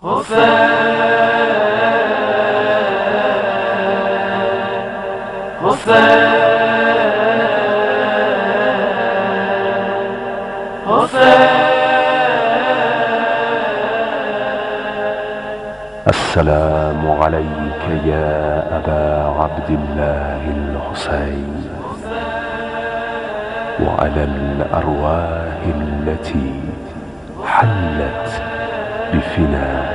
السلام عليك يا أبا عبد الله الحسين، وعلى الأرواح التي حلت بفنائك.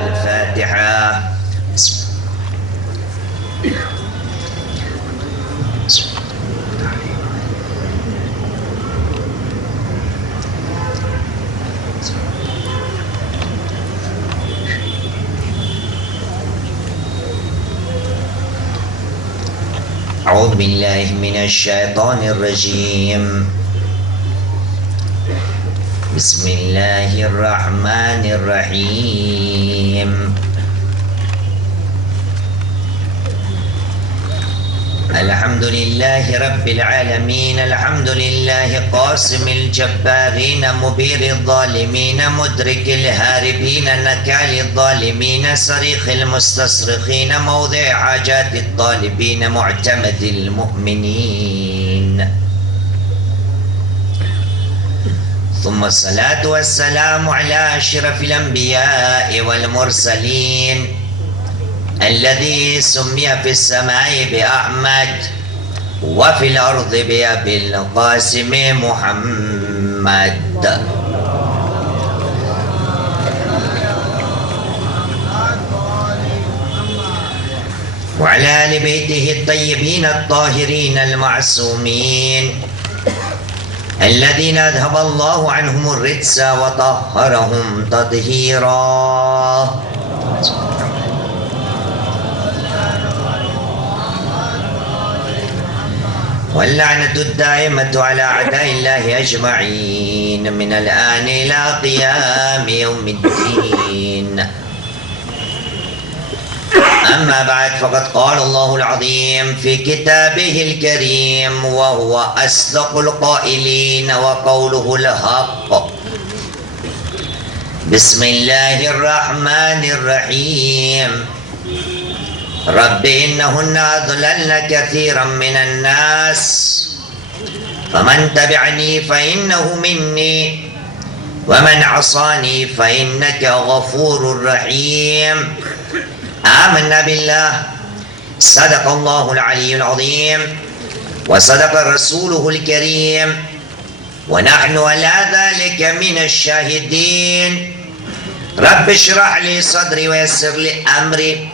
الفاتحة. أعوذ بالله من الشيطان الرجيم. بسم الله الرحمن الرحيم. الحمد لله رب العالمين. الحمد لله قاسم الجبارين مبير الظالمين مدرك الهاربين نكال الظالمين صريخ المستصرخين موضع حاجات الطالبين معتمد المؤمنين. ثم الصلاة والسلام على أشرف الأنبياء والمرسلين الذي سمي في السماء بأحمد وفي الأرض بأبي القاسم محمد. وعلى آل بيته الطيبين الطاهرين المعصومين الذين أذهب الله عنهم الرجس وطهرهم تطهيرا. واللعنة الدائمة على أعداء الله أجمعين من الآن إلى قيام يوم الدين. أما بعد، فقد قال الله العظيم في كتابه الكريم وهو أصدق القائلين وقوله الحق: بسم الله الرحمن الرحيم. رب إنهن أضللن كثيرا من الناس فمن تبعني فإنه مني ومن عصاني فإنك غفور رحيم. آمنا بالله. صدق الله العلي العظيم وصدق رسوله الكريم ونحن على ذلك من الشاهدين. رب اشرح لي صدري ويسر لي أمري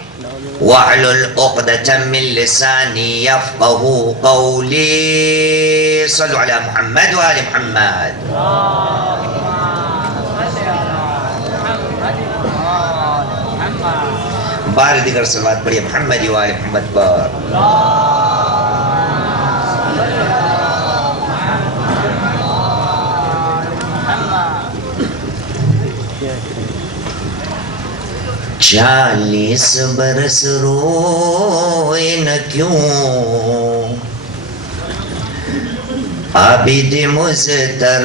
واحلل عقدة من لساني يفقه قولي. صلوا على محمد وآل محمد. बार दिगर सलवात पढ़िए मोहम्मद वाले मोहम्मद पर। चालीस बरस रोए न क्यों आबिद मुज़तर,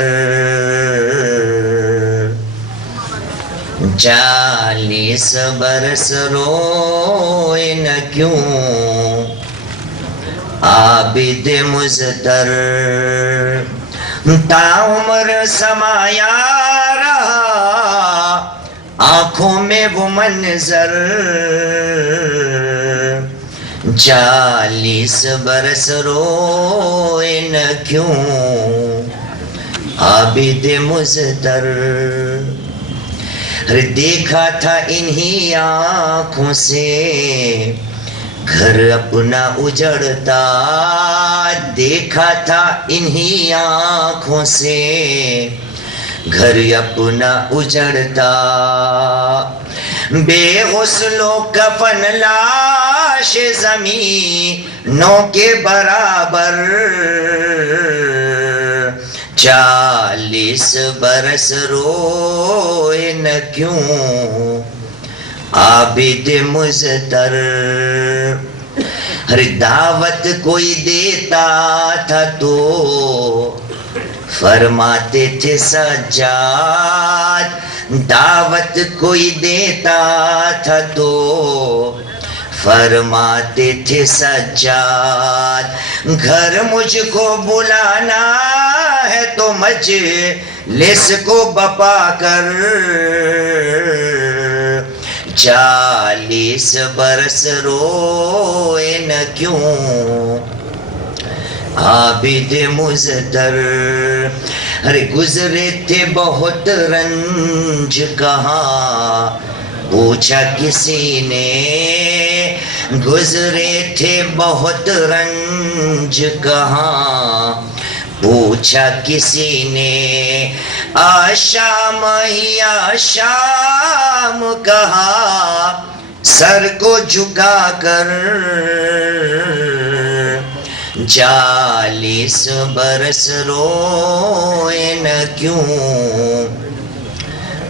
40 बरस रोए न क्यों आबिद मुज़तर, ताउम्र समाया रहा आँखों में वो मंजर। 40 बरस रोए न क्यों आबिद मुज़तर। देखा था इन्हीं आँखों से घर अपना उजड़ता, देखा था इन्हीं आँखों से घर अपना उजड़ता। बेगुस्लो कफन लाश ज़मीनों के बराबर, 40 बरस रोए न क्यों आबिद मुज़तर। हर दावत कोई देता था तो फरमाते थे सज्जाद, दावत कोई देता था तो फरमाते थे सज्जाद। घर मुझको बुलाना है तो मजलिस को बपा कर। 40 बरस रोए न क्यों आबिद मुज़तर। अरे गुजरे थे बहुत रंज कहाँ पूछा किसी ने, गुजरे थे बहुत रंज कहाँ पूछा किसी ने। आशाम ही आशाम कहा सर को झुका कर। 40 बरस रोए न क्यों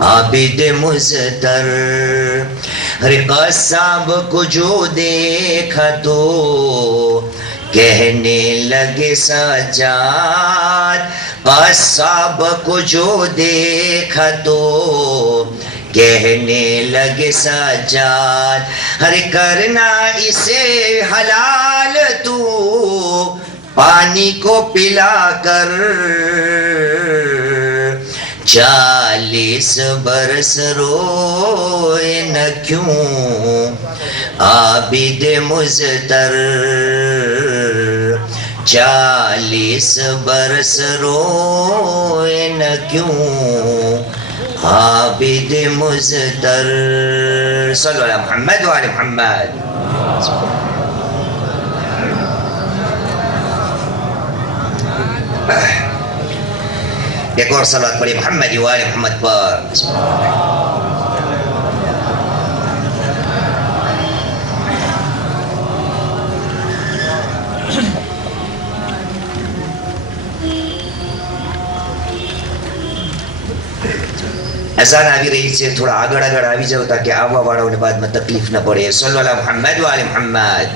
आबिद मुज़तर। अरे कसाब को जो देखा तो कहने लगे सज्जाद, कसाब को जो देखा तो कहने लगे सज्जाद। हर करना इसे हलाल तू पानी को पिला कर। 40 बरस रोए न क्यों आबिद मुज़तर। 40 बरस रोए न क्यों आबिद मुज़तर। सल्लल्लाहु अलैहि मोहम्मद व आले मोहम्मद। एक और सलात पढ़िए मोहम्मद व आले मोहम्मद पर। अजान આવી રહી છે, થોડા આગળ આગળ આવી જાવ તાકે આવવા વાળાઓને બાદમાં તકલીફ ન પડે। સલ્લલ્લાહુ અલા મુહમ્મદ વ આલે મુહમ્મદ।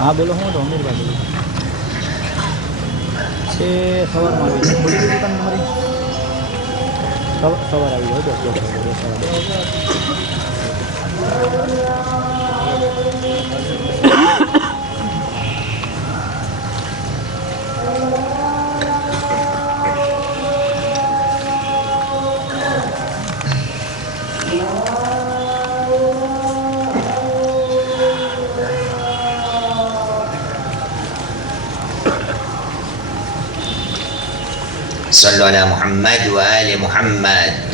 हाँ बोलो હું તો અમીર ભાઈ બોલું છે સવારમાં આવી જાય બોલી દુકાન તમારી સવાર આવી જાય 10 صلوا على محمد وآل محمد.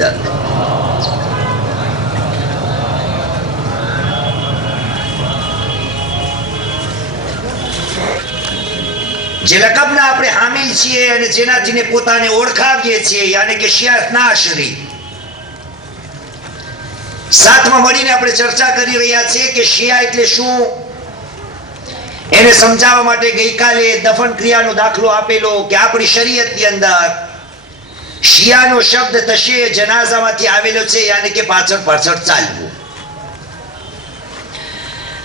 જે લકબના આપણે હામિલ છીએ અને જેનાથી પોતાને ઓળખાવીએ છીએ યાની કે શિયા નાશરી, સાથમાં મળીને આપણે ચર્ચા કરી રહ્યા છીએ કે શિયા એટલે શું. એને સમજાવવા માટે ગઈકાલે દફન ક્રિયાનો દાખલો આપેલો કે આપણી શરીયતની અંદર શિયાનો શબ્દ તશે જનાઝામાંથી આવેલો છે યાની કે પાછળ પાછળ ચાલવું.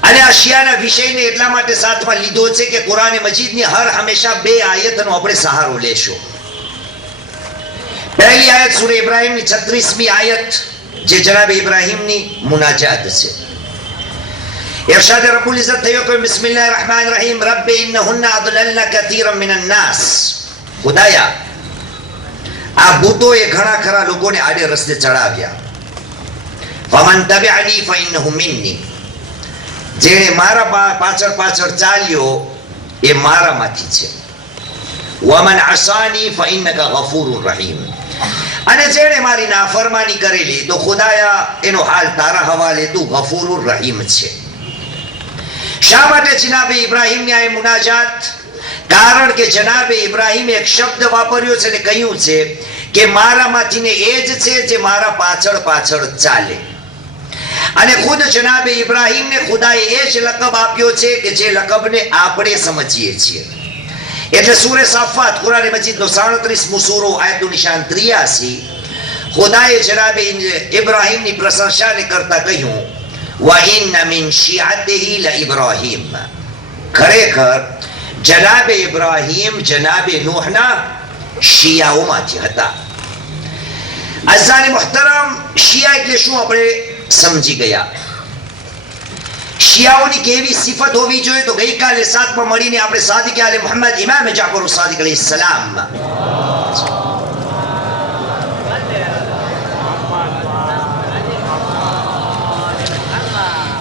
અને આ શિયાના વિષયને એટલા માટે સાથમાં લીધો છે કે કુરાન મજીદની હર હંમેશા બે આયતનો આપણે સહારો લેશું. પહેલી આયત સૂરે ઇબ્રાહીમની 36મી આયત જે જનાબ ઇબ્રાહીમની મુનાજાત છે. ارشاد رب العزت થયો કે બિસ્મિલ્લાહિર રહમાનિર રહીમ રબ્બી ઇન્નહુન્ના અદલલના કતીરન મિનન નાસ. ખુદાયા આ ભૂતોએ ઘણા ખરા લોકોને આડે રસ્તે ચડાવ્યા. ફમન તબિઅની ફઇન્નહુ મિન્ની, જેણે મારા પાછળ પાછળ ચાલ્યો એ મારામાંથી છે. વમન અસાની ફઇન્નકા ગફૂરુર રહીમ, અને જેણે મારી નાફરમાની કરેલી તો ખુદાયા એનો હાલ તારા હવાલે તું ગફૂરુર રહીમ છે. શા માટે જનાબે ઇબ્રાહીમની આ મુનાજાત? કારણ કે જનાબે ઇબ્રાહીમે એક શબ્દ વાપર્યો છે અને કહ્યું છે કે મારામાંથી ને એ જ છે જે મારા પાછળ પાછળ ચાલે. અને ખુદ જનાબે ઇબ્રાહીમને ખુદાએ એ જ લકબ આપ્યો છે કે જે લકબને આપણે સમજીએ છીએ. એટલે સૂરે સાફાત કુરાન મજીદનો 37મો સૂરો આયતનું નિશાન 83, ખુદાએ જનાબે ઇબ્રાહીમની પ્રશંસાને કરતા કહ્યું وَإِنَّ مِنْ شِيعَتِهِ لَإِبْرَاهِيمَ. ખરેખર જનાબે ઇબ્રાહીમ જનાબે નૂહના શિયાઓમાંથી હતા. અઝાની મુહતરમ, શિયા એટલે શું આપણે સમજી ગયા. શિયાઓની કેવી સિફત હોવી જોઈએ તો ગઈકાલે સાથમાં મળીને આપણે સાદિક આલે મુહમ્મદ ઇમામ જાફર સાદિક અલૈહિસ્સલામ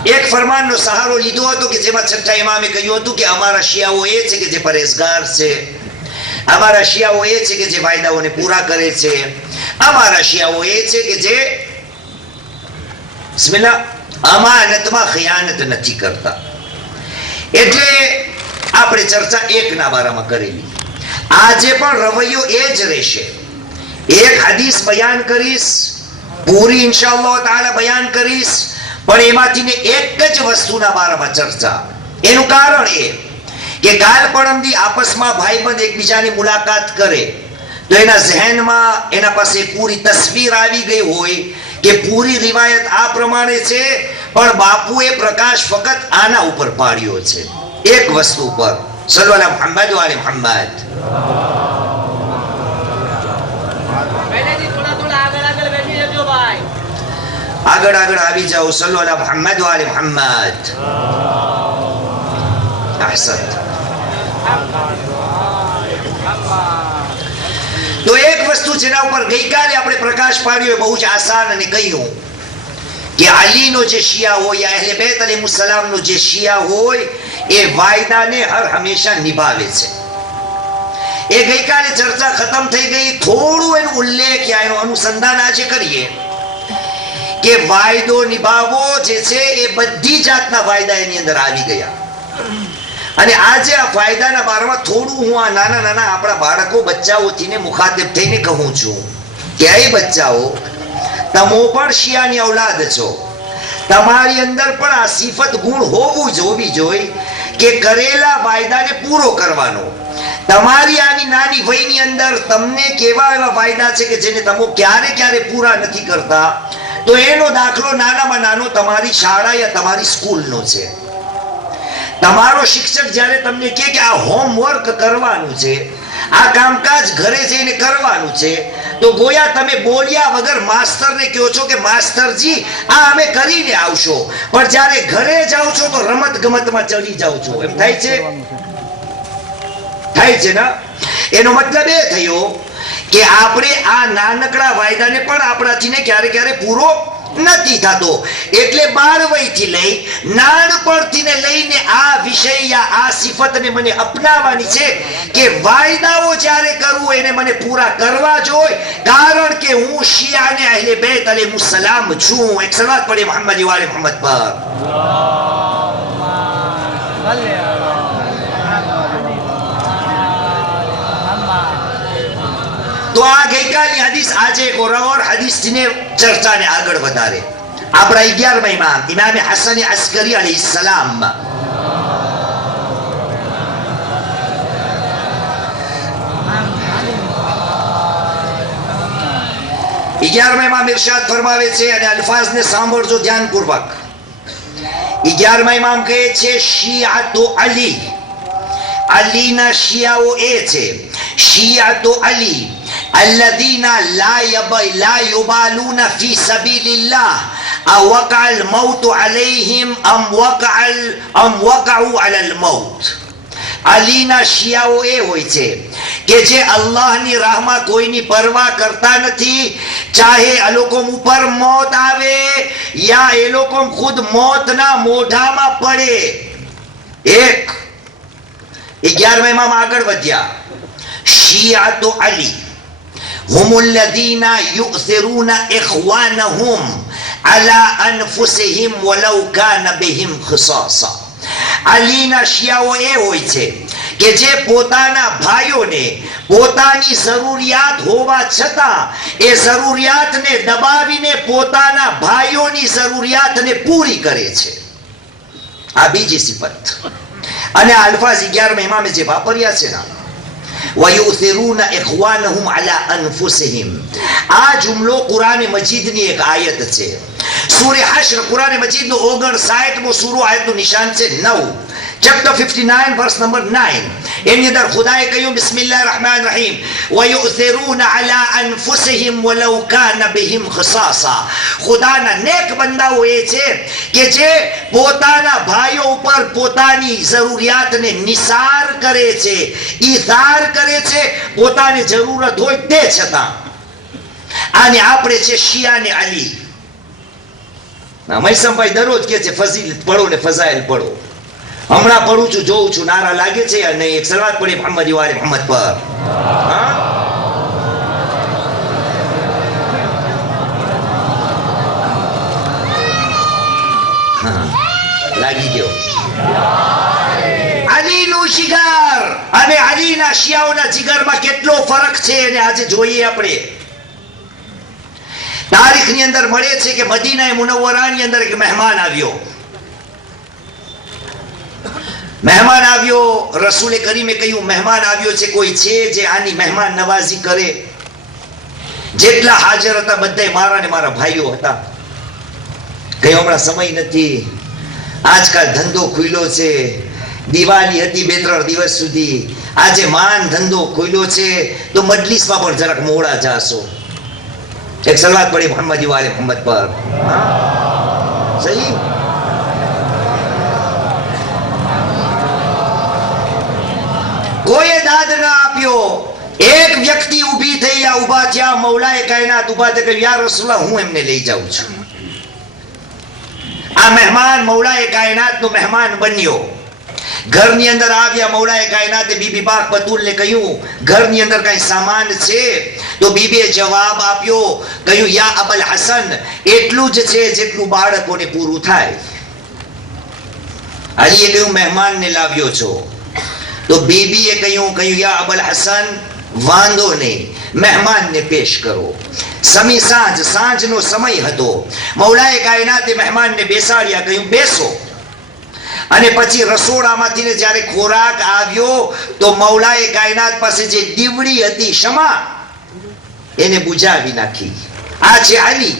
એક ફરમાનનો સહારો લીધો હતો કે જેમાં છઠ્ઠા ઇમામે કહ્યું હતું કે અમારા શિયાઓ એ છે કે જે પરેશગાર છે, અમારા શિયાઓ એ છે કે જે વાયદાઓને પૂરા કરે છે, અમારા શિયાઓ એ છે કે જે બિસ્મિલ્લાહ અમાનતમાં ખિયાનત નથી કરતા. એટલે આપણે ચર્ચા એકના બારામાં કરેલી. આજે પણ રવૈયો એ જ રહેશે. એક હદીસ બયાન કરીશ, પૂરી ઇન્શાઅલ્લાહ તાઆલા બયાન કરીશ, પણ એમાંથી ને એક જ વસ્તુના બારામાં ચર્ચા. એનું કારણ એ કે કાલ પરમદી આપસમાં ભાઈબંધ એકબીજાની મુલાકાત કરે તો એના ઝહેનમાં એના પાસે પૂરી તસવીર આવી ગઈ હોય કે પૂરી રિવાયત આ પ્રમાણે છે, પણ બાપુએ પ્રકાશ ફક્ત આના ઉપર પાડ્યો છે, એક વસ્તુ પર. સલ્લુ અલા મુહમ્મદ વ આલે મુહમ્મદ. આગળ આગળ આવી જાઓ. સલ્લુ અલા મુહમ્મદ વ આલે મુહમ્મદ. અહસન. તો એક વસ્તુ જેના ઉપર ગઈકાલે આપણે પ્રકાશ પાડ્યો બહુ જ આસાન અને કહ્યું કે અલીનો જે શિયા હોય, અહેલે બેત અલૈહિસ્સલામનો જે શિયા હોય એ વાયદાને હર હંમેશા નિભાવે છે. એ ગઈકાલે ચર્ચા ખતમ થઈ ગઈ. થોડું એનો ઉલ્લેખ યા એનું અનુસંધાન આજે કરીએ કે વાયદો નિભાવવો જે છે એ બધી જાતના વાયદા એની અંદર આવી ગયા. અને આજે આ ફાયદાના બારમાં થોડું હું આ નાના નાના આપણા બાળકો બચ્ચાઓથી ને મુખાતેબ થઈને કહું છું કે એ બચ્ચાઓ, તમો પણ શિયાની ઔલાદ છો, તમારી અંદર પણ આ સિફત ગુણ હોવી જોઈએ કે કરેલા વાયદાને પૂરો કરવાનો. તમારી આની નાની વયની અંદર તમને કેવા એવા વાયદા છે કે જેને તમે ક્યારે પૂરા નથી કરતા, તો એનો દાખલો નાનામાં નાનો તમારી શાળા યા તમારી સ્કૂલનો છે. તમારો શિક્ષક જ્યારે તમને કહે કે આ હોમવર્ક કરવાનું છે, આ કામકાજ ઘરે જઈને કરવાનું છે, તો ગોયા તમે બોલ્યા વગર માસ્તરને કહો છો કે માસ્તરજી આ અમે કરીને આવશો, પણ જ્યારે ઘરે જાઓ છો તો રમત ગમતમાં ચડી જાઓ છો. એમ થાય છે ને? એનો મતલબ એ થયો કે આપણે આ નાનકડા વાયદાને પણ આપણાથી ક્યારે પૂરો નથી થતો. એટલે 12 વયથી લઈ નાનપણથી ને લઈને આ વિષય આ સિફતને મને અપનાવવાની છે કે વાયદાઓ જ્યારે કરું એને મને પૂરા કરવા જોઈએ, કારણ કે હું શિયા અને અહેલે બેત અલૈહિસ્સલામ છું. એક સલાત પડે મોહમ્મદ વાલે મોહમ્મદ પર. તો આ ગઈકાલની હદીસ આજે એક ઓર હદીસને ચર્ચાને આગળ વધારે. આપણા 11મા ઇમામ ઇમામ હસન અસ્કરી અલૈહિસ્સલામ 11મા ઇમામ ઇરશાદ ફરમાવે છે અને અલ્ફાઝને સાંભળજો ધ્યાનપૂર્વક. 11મા ઇમામ કહે છે શિયાતો અલી, અલીના શિયાઓ એ છે શિયાતો અલી الذين لا يبالون في سبيل الله أوقع الموت عليهم أم وقعوا على الموت. અલીના શિયાઓ એ હોય છે કે જે અલ્લાહની રાહમાં કોઈની પરવા કરતા નથી, ચાહે એ લોકો ઉપર મોત આવે યા એ લોકો ખુદ મોતના મોઢામાં પડે. 11મા ઇમામ આગળ વધ્યા. શિયાતો અલી هم الذين يؤثرون إخوانهم على أنفسهم ولو كان بهم خصاصة. અલીના શિયાઓ એ હોય છે કે જે પોતાના ભાઈઓને પોતાની જરૂરિયાત હોવા છતાં એ જરૂરિયાતને દબાવીને પોતાના ભાઈઓની જરૂરિયાતને પૂરી કરે છે. આ બીજી સિફત. અને અલ્ફાઝ 11મા ઇમામે જે વાપર્યા છે ને وَيُؤْثِرُونَ إِخْوَانَهُمْ عَلَى أَنفُسِهِمْ, આ જુમલો કુરાન મજીદની એક આયત છે. સૂરે હશ્ર કુરાન મજીદનો 59મો સૂરો, આયતનું નિશાન છે 9, ચેપ્ટર 59 વર્સ નંબર 9. એની અંદર ખુદાએ કહ્યું બિસ્મિલ્લાહિર રહમાનિર રહીમ وَيُؤْثِرُونَ عَلَى أَنفُسِهِمْ وَلَوْ كَانَ بِهِمْ خَصَاصَةٌ. ખુદાના નેક બંદાઓ એ છે કે જે પોતાના ભાઈઓ ઉપર પોતાની જરૂરિયાતને નિસાર કરે છે, ઈથાર કરે છે, પોતાની જરૂરત હોય તે છતાં. આને આપણે છે શિયા ને અલી. મૈસમભાઈ દરરોજ કે છે ફઝીલત પડો ને ફઝાઇલ પડો. હમણાં પડું છું, જોઉં છું નારા લાગે છે અને એક સલાત પડી મોહમ્મદ વાલે મોહમ્મદ પર. લાગી ગયો. અલીનું શિગાર અને અલીના શિયાઓના જીગરમાં કેટલો ફરક છે અને આજે જોઈએ આપણે. તારીખની અંદર મળે છે કે મદીના મુનવ્વરાની અંદર એક મહેમાન આવ્યો. રસૂલે કરીમે કહ્યું મહેમાન આવ્યો છે, કોઈ છે જે આની મહેમાન નવાઝી કરે? જેટલા હાજર હતા બધા મારા ને મારા ભાઈઓ હતા. કયો હમણાં સમય નથી, આજકાલ ધંધો ખુલ્યો છે, દિવાળી હતી 2-3 દિવસ સુધી, આજે માન ધંધો ખુલ્યો છે તો મજલિસમાં પણ જરાક મોડા જાશો. એક સલાત પડી મોહમ્મદ વાલે મોહમ્મદ પર. સહી. કોઈએ દાદ ના આપ્યો. એક વ્યક્તિ ઊભી થઈ ઊભા થયા, મૌલાએ કાયનાત ઊભા થઈ કહ્યું યા રસૂલલ્લાહ હું એમને લઈ જાઉં છું. આ મહેમાન મૌલાએ કાયનાતનો મહેમાન બન્યો. ઘરની અંદર આવ્યા. મૌલાએ કાયનાતે બીબી પાક બતુલને કહ્યું ઘરની અંદર કઈ સામાન છે? તો બીબીએ જવાબ આપ્યો, કહ્યું યા અબલ હસન એટલું જ છે જેટલું બાળકોને પૂરું થાય. અલીએ કહ્યું મહેમાનને લાવ્યો છો? તો બીબીએ કહ્યું યા અબલ હસન વાંધો નહીં, મહેમાનને પેશ કરો. સાંજનો સમય હતો. મૌલાએ કાયનાતે મહેમાનને બેસાડ્યા, કહ્યું બેસો. અને પછી રસોડામાંથી જ્યારે ખોરાક આવ્યો તો મૌલાએ કાયનાત પાસે જે દીવડી હતી શમા એને બુજાવી નાખી. આ છે અલી.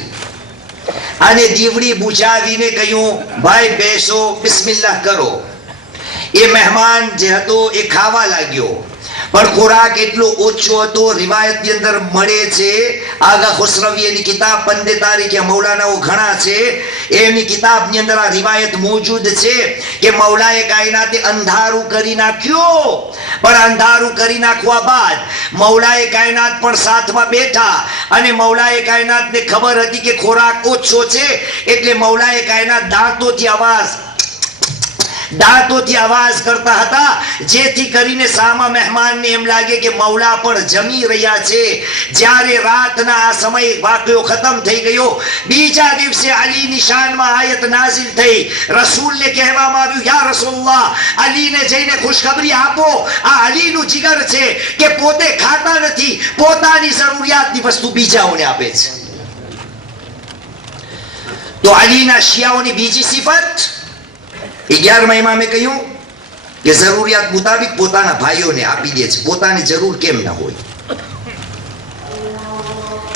અને દીવડી બુજાવીને કહ્યું ભાઈ બેસો, બિસ્મિલ્લાહ કરો. એ મહેમાન જે હતો એ ખાવા લાગ્યો. પણ ખોરાક એટલો ઓછો હતો. રિવાયતની અંદર મળે છે, આગા ખુસરવીની કિતાબ 15 તારીખે મૌલાનાઓ ઘણા છે, એની કિતાબની અંદર આ રિવાયત મોજૂદ છે કે મૌલાએ કાયનાતે અંધારું કરી નાખ્યું. પણ અંધારું કરી નાખવા બાદ મૌલાએ કાયનાત પણ સાથમાં બેઠા અને મૌલાએ કાયનાતને ખબર હતી કે ખોરાક ઓછો છે, એટલે મૌલાએ કાયનાત દાંતોથી અવાજ કરતા હતા, જેથી કરીને સામા મહેમાનને એમ લાગે કે મૌલા પણ જમી રહ્યા છે. જ્યારે રાતના આ સમય વાક્યો ખતમ થઈ ગયો, બીજા દિવસે અલીની શાનમાં આયત નાઝિલ થઈ. રસૂલને કહેવામાં આવ્યું, યા રસૂલલ્લાહ, અલીને જઈને ખુશખબરી આપો. આ અલીનું જીગર છે કે પોતે ખાતા નથી, પોતાની જરૂરિયાતની વસ્તુ બીજાઓને આપે છે. તો અલીના શિયાઓની બીજી સિફત, 11મા ઇમામે કહ્યું કે જરૂરિયાત મુતાબિક પોતાના ભાઈઓને આપી દે છે, પોતાની જરૂર કેમ ન હોય.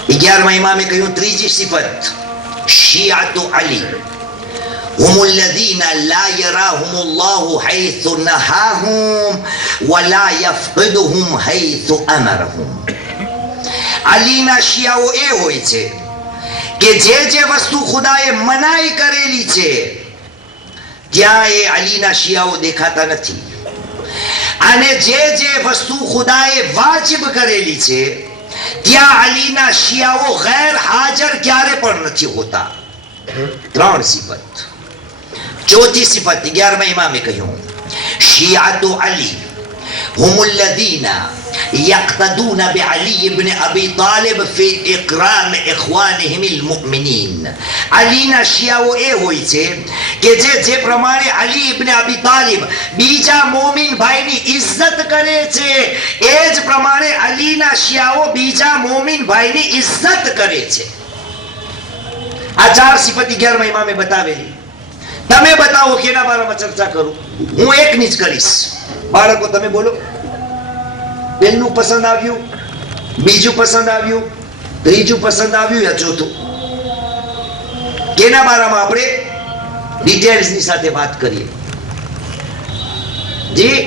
11મા ઇમામે કહ્યું ત્રીજી સિફત, શિયાતુ અલી هم الذين لا يراهم الله حيث نهاهم ولا يفقدهم حيث أمرهم. અલીના શિયાઓ એ હોય છે કે જે વસ્તુ ખુદાએ મનાઈ કરેલી છે ત્યાં એ અલીના શિયાઓ દેખાતા નથી, અને જે વસ્તુ ખુદાએ વાજિબ કરેલી છે ત્યાં અલીના શિયાઓ ગેર હાજર ક્યારે પણ નથી હોતા. 3 સિફત. ચોથી સિફત 11મા ઇમામે કહ્યું, શિયાતુ અલી هم الذين يقتدون بعلي بن أبي طالب في إكرام إخوانهم المؤمنين. અલીના શિયાઓ એ હોય છે કે જે પ્રમાણે અલી ઇબ્ન અબી તાલિબ બીજા મોમિન ભાઈની ઇજ્જત કરે છે, એ જ પ્રમાણે અલીના શિયાઓ બીજા મોમિન ભાઈની ઇજ્જત કરે છે. આ 4 સિફત 11મા ઇમામે બતાવેલી. તમે બતાવો કેના બારામાં ચર્ચા કરું? હું એકની જ કરીશ. બાળકો તમે બોલો, પહેલું પસંદ આવ્યું, બીજું પસંદ આવ્યું, ત્રીજું પસંદ આવ્યું, યા ચોથું? કેના બારામાં આપણે ડિટેલ્સની સાથે વાત કરીએ? જી,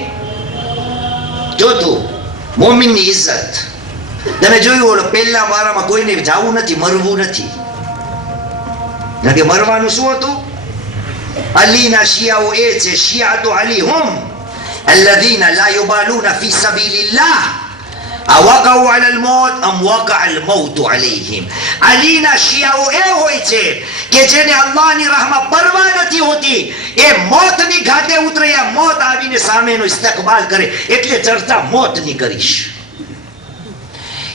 ચોથું, મોમિનની ઇજ્જત. તમે જોયું, પહેલા બારામાં કોઈને જાવું નથી, મરવું નથી. કારણ કે મરવાનું શું હતું? અલીના શિયાઓ એ છે, શિયાતો અલી હુમ الذين لا يبالون في سبيل الله أوقعوا على الموت أم وقع الموت عليهم. અલીના શિયાઓ એ હોય છે કે જેને અલ્લાહની રાહમાં પરવા નથી હોતી, એ મોતની ઘાટે ઉતરે, મોત આવીને સામેનો ઇસ્તકબાલ કરે. એટલે ચર્ચા મોતની કરીશ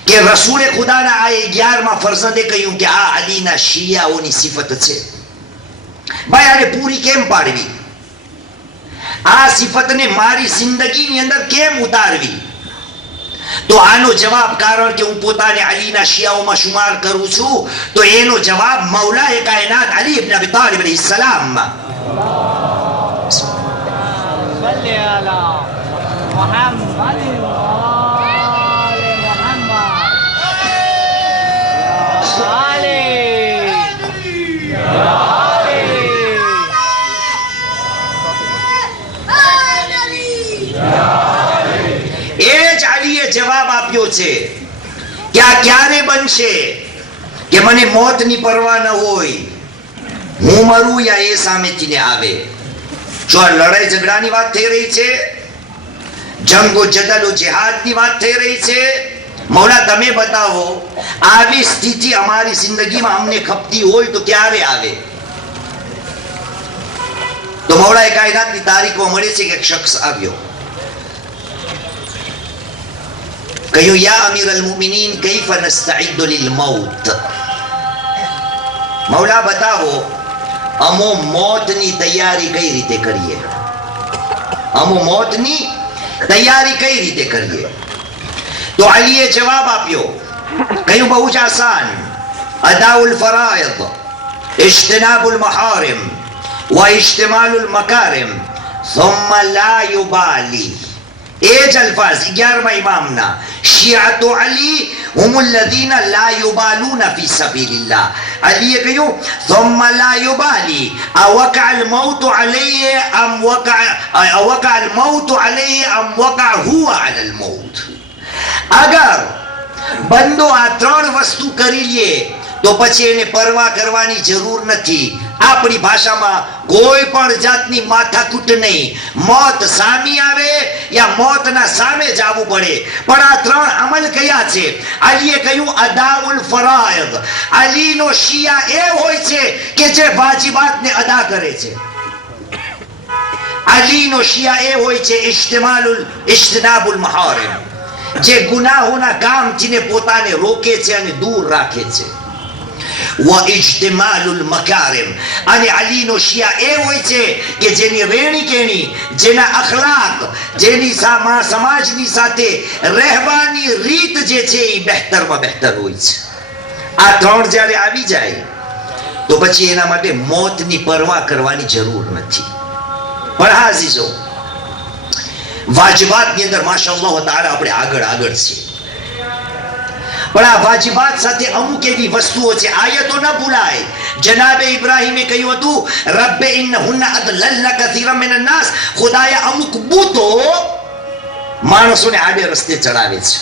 કે રસૂલે ખુદાના આ 11મા ફરઝંદે કહ્યું કે આ અલીના શિયાઓની સિફત છે. ભાઈ આને પૂરી કેમ પાડવી? આ સિફતને મારી જિંદગીની અંદર કેમ ઉતારવી? તો આનો જવાબ, કારણ કે હું પોતાને અલીના શિયાઓમાં શુમાર કરું છું, તો એનો જવાબ મૌલાએ કાયનાત અલી ઇબ્ન અબી તાલિબ અલૈહિસ સલામ. સલ્લી અલા મુહમ્મદ વ આલિ જવાબ આપ્યો છે કે આ ક્યારે બનશે કે મને મોતની પરવા ન હોય, હું મરું યા એ સામેથી આવે. જો આ લડાઈ ઝઘડાની વાત થઈ રહી છે, જંગો જદલો જિહાદની વાત થઈ રહી છે, મૌલા તમે બતાવો આવી સ્થિતિ અમારી જિંદગીમાં અમને ખપતી હોય તો ક્યારે આવે? તો મૌલાએ કાયનાતની તારીખો મળે છે કે એક શખ્સ આવ્યો, કહ્યું, યા અમીર અલ-મુમિનીન કૈફ નસ્તઈદ લિલ મૌત. મૌલા બતાવો અમો મોતની તૈયારી કઈ રીતે કરીએ? અમો મોતની તૈયારી કઈ રીતે કરીએ? તો અલીએ જવાબ આપ્યો, કહ્યું બહુ જ આસાન, અદાઉલ ફરાઇદ, ઇજ્તિનાબુલ મહારિમ વ ઇજ્તિમાલુલ મકારિમ ثم لا يبالي. એ જ અલ્ફાઝ 11મા ઇમામના, શિયાતો અલી હુમુલ લઝીના લા યુબાલુના ફી સબીલિલ્લાહ. અલીએ કહ્યું થુમ્મા લા યુબાલી અવકઅલ મૌત અલૈહિ અમ વકઅલ મૌત અલૈહિ અમ વકઅ હુવા અલલ મૌત. અગર બંદો આ ત્રણ વસ્તુ કરી લે તો પછી એને પરવા કરવાની જરૂર નથી. આપણી ભાષામાં કોઈ પણ જાતની માથાકૂટ નહીં. મોત સામી આવે યા મોતના સામે જવું પડે. પણ આ ત્રણ અમલ કયા છે? અલીએ કહ્યું અદાઉલ ફરાઇદ. અલીનો શિયા એ હોય છે કે જે વાજિબાતને અદા કરે છે. અલીનો શિયા એ હોય છે ઇજ્તિનાબુલ મહારિમ, જે ગુનાહોના કામથીને પોતાને રોકે છે અને દૂર રાખે છે. વઇજ્તિમાલુલ મકારિમ. અને અલીનો શિયા એ હોય છે કે જેની રેણી કેણી, જેના અખલાક, જેની સમાજની સાથે રહેવાની રીત જે છે એ બહેતરમાં બહેતર હોય છે. આ ત્રણ જ્યારે આવી જાય તો પછી એના માટે મોતની પરવા કરવાની જરૂર નથી. પણ હા અઝીઝો, વાજિબાતની અંદર માશાઅલ્લાહ તાઆલા આપણે આગળ છીએ. પણ આ વાજિબાત સાથે અમુક એવી વસ્તુઓ છે, આયતો ન ભૂલાય. જનાબે ઇબ્રાહીમે કહ્યું હતું રબ્બે ઇન્નહુન્ન અદલલ્ન કસીરન મિનન નાસ. ખુદાએ અમુક બૂતો માણસોને આડે રસ્તે ચડાવે છે.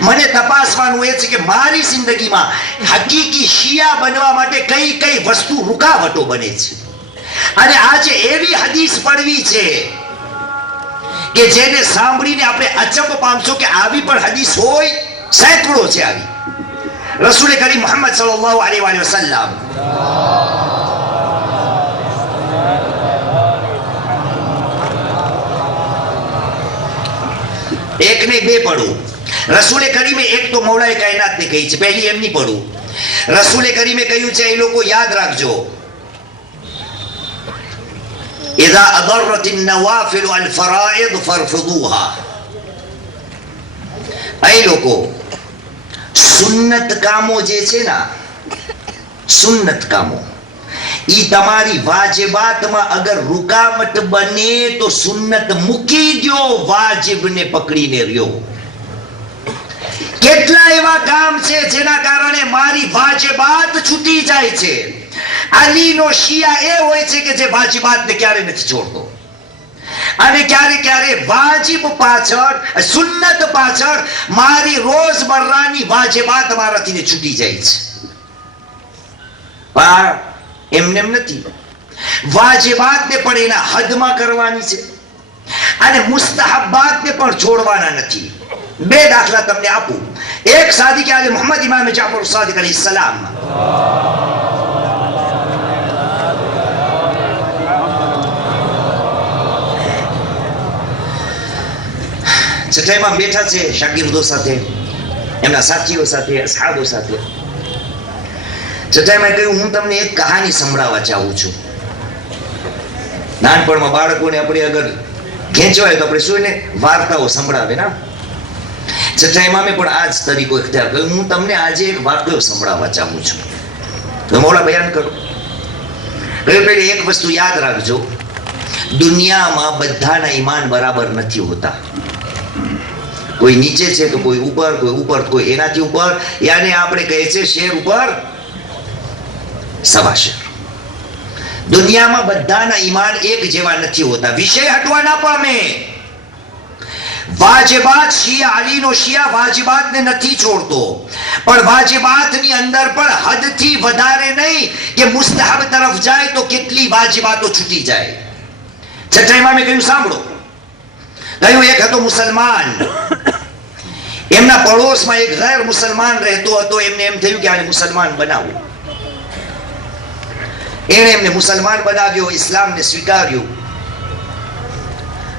મને તપાસવાનું એ છે કે મારી જિંદગીમાં હકીકી શિયા બનવા માટે કઈ કઈ વસ્તુ રૂકાવટો બને છે. અને આજે એવી હદીસ પડવી છે કે જેને સાંભળીને આપણે અચંબ પામશો કે આવી પણ હદીસ હોય. સેંકડો છે આવી. રસૂલ કરીમ મુહમ્મદ સલ્લલ્લાહુ અલૈહિ વસલ્લમ એક ને બે પડું. રસૂલે કરીમે એક તો મૌલાએ કાયનાતને કહી છે, પહેલી એમની પડું. રસૂલે કરીમે કહ્યું છે એ લોકો યાદ રાખજો, ઇઝા અદરત અન-નવાફિલ અલ-ફરાઇદ ફરફદુહા. એ લોકો સુન્નત કામો જે છે ને, સુન્નત કામો ઈ તમારી વાજિબાતમાં અગર રૂકાવટ બને તો સુન્નત મૂકી દો, વાજિબને પકડીને રહ્યો. કેટલા એવા કામ છે જેના કારણે મારી વાજિબાત છૂટી જાય છે. અલીનો શિયા એ હોય છે કે જે વાજિબાતને ક્યારે નથી છોડતો. અને ક્યારે ક્યારે વાજિબ પાછળ, સુન્નત પાછળ મારી રોજમર્રાની વાજિબાત મારાથી છૂટી જાય છે. પણ એમને એમ નથી. વાજિબાતને પણ એના હદમાં કરવાની છે અને મુસ્તહબાતને પણ છોડવાના નથી. બે દાખલા તમને આપું. એક સાદિક આલે મોહમ્મદ ઇમામ જાફર સાદિક અલૈહિસ સલામ, ચટાઈમાં બેઠા છે શાગીર્દો સાથે, એમના સાથીઓ સાથે, અસહાબો સાથે. ચટાઈમાં કહ્યું હું તમને એક કહાની સંભળાવવા ચાહું છું. નાનપણમાં બાળકોને આપણે અગર ખેંચવાય તો આપણે શું ને વાર્તાઓ સંભળાવે ના. ચટાઈમાં મેં પણ આ જ તરીકો ઇખ્તિયાર કર્યો. હું તમને આજે એક વાક્યો સંભળાવવા ચાહું છું. તો મૌલા બયાન કરો. કહ્યું પહેલી એક વસ્તુ યાદ રાખજો, દુનિયામાં બધાના ઈમાન બરાબર નથી હોતા. કોઈ નીચે છે તો કોઈ ઉપર, કોઈ ઉપર કોઈ એનાથી ઉપર. યાને આપણે કહીએ છીએ શેર ઉપર સવા શેર. દુનિયામાં બધાના ઈમાન એક જેવા નથી હોતા. વિષય હટવા ના પામે. વાજિબાત શિયા, અલીનો શિયા વાજિબાતને નથી છોડતો, પણ વાજિબાતની અંદર પણ હદથી વધારે નહીં કે મુસ્તહબ તરફ જાય તો કેટલી વાજિબાતો છૂટી જાય. છઠ્ઠાઈમાં મેં કહ્યું સાંભળો. કહ્યું એક હતો મુસલમાન, એમના પડોશમાં એક ગેર મુસલમાન રહેતો હતો. એમને એમ થયું કે આને મુસલમાન બનાવવું. એણે એમને મુસલમાન બનાવ્યો, ઇસ્લામને સ્વીકાર્યું.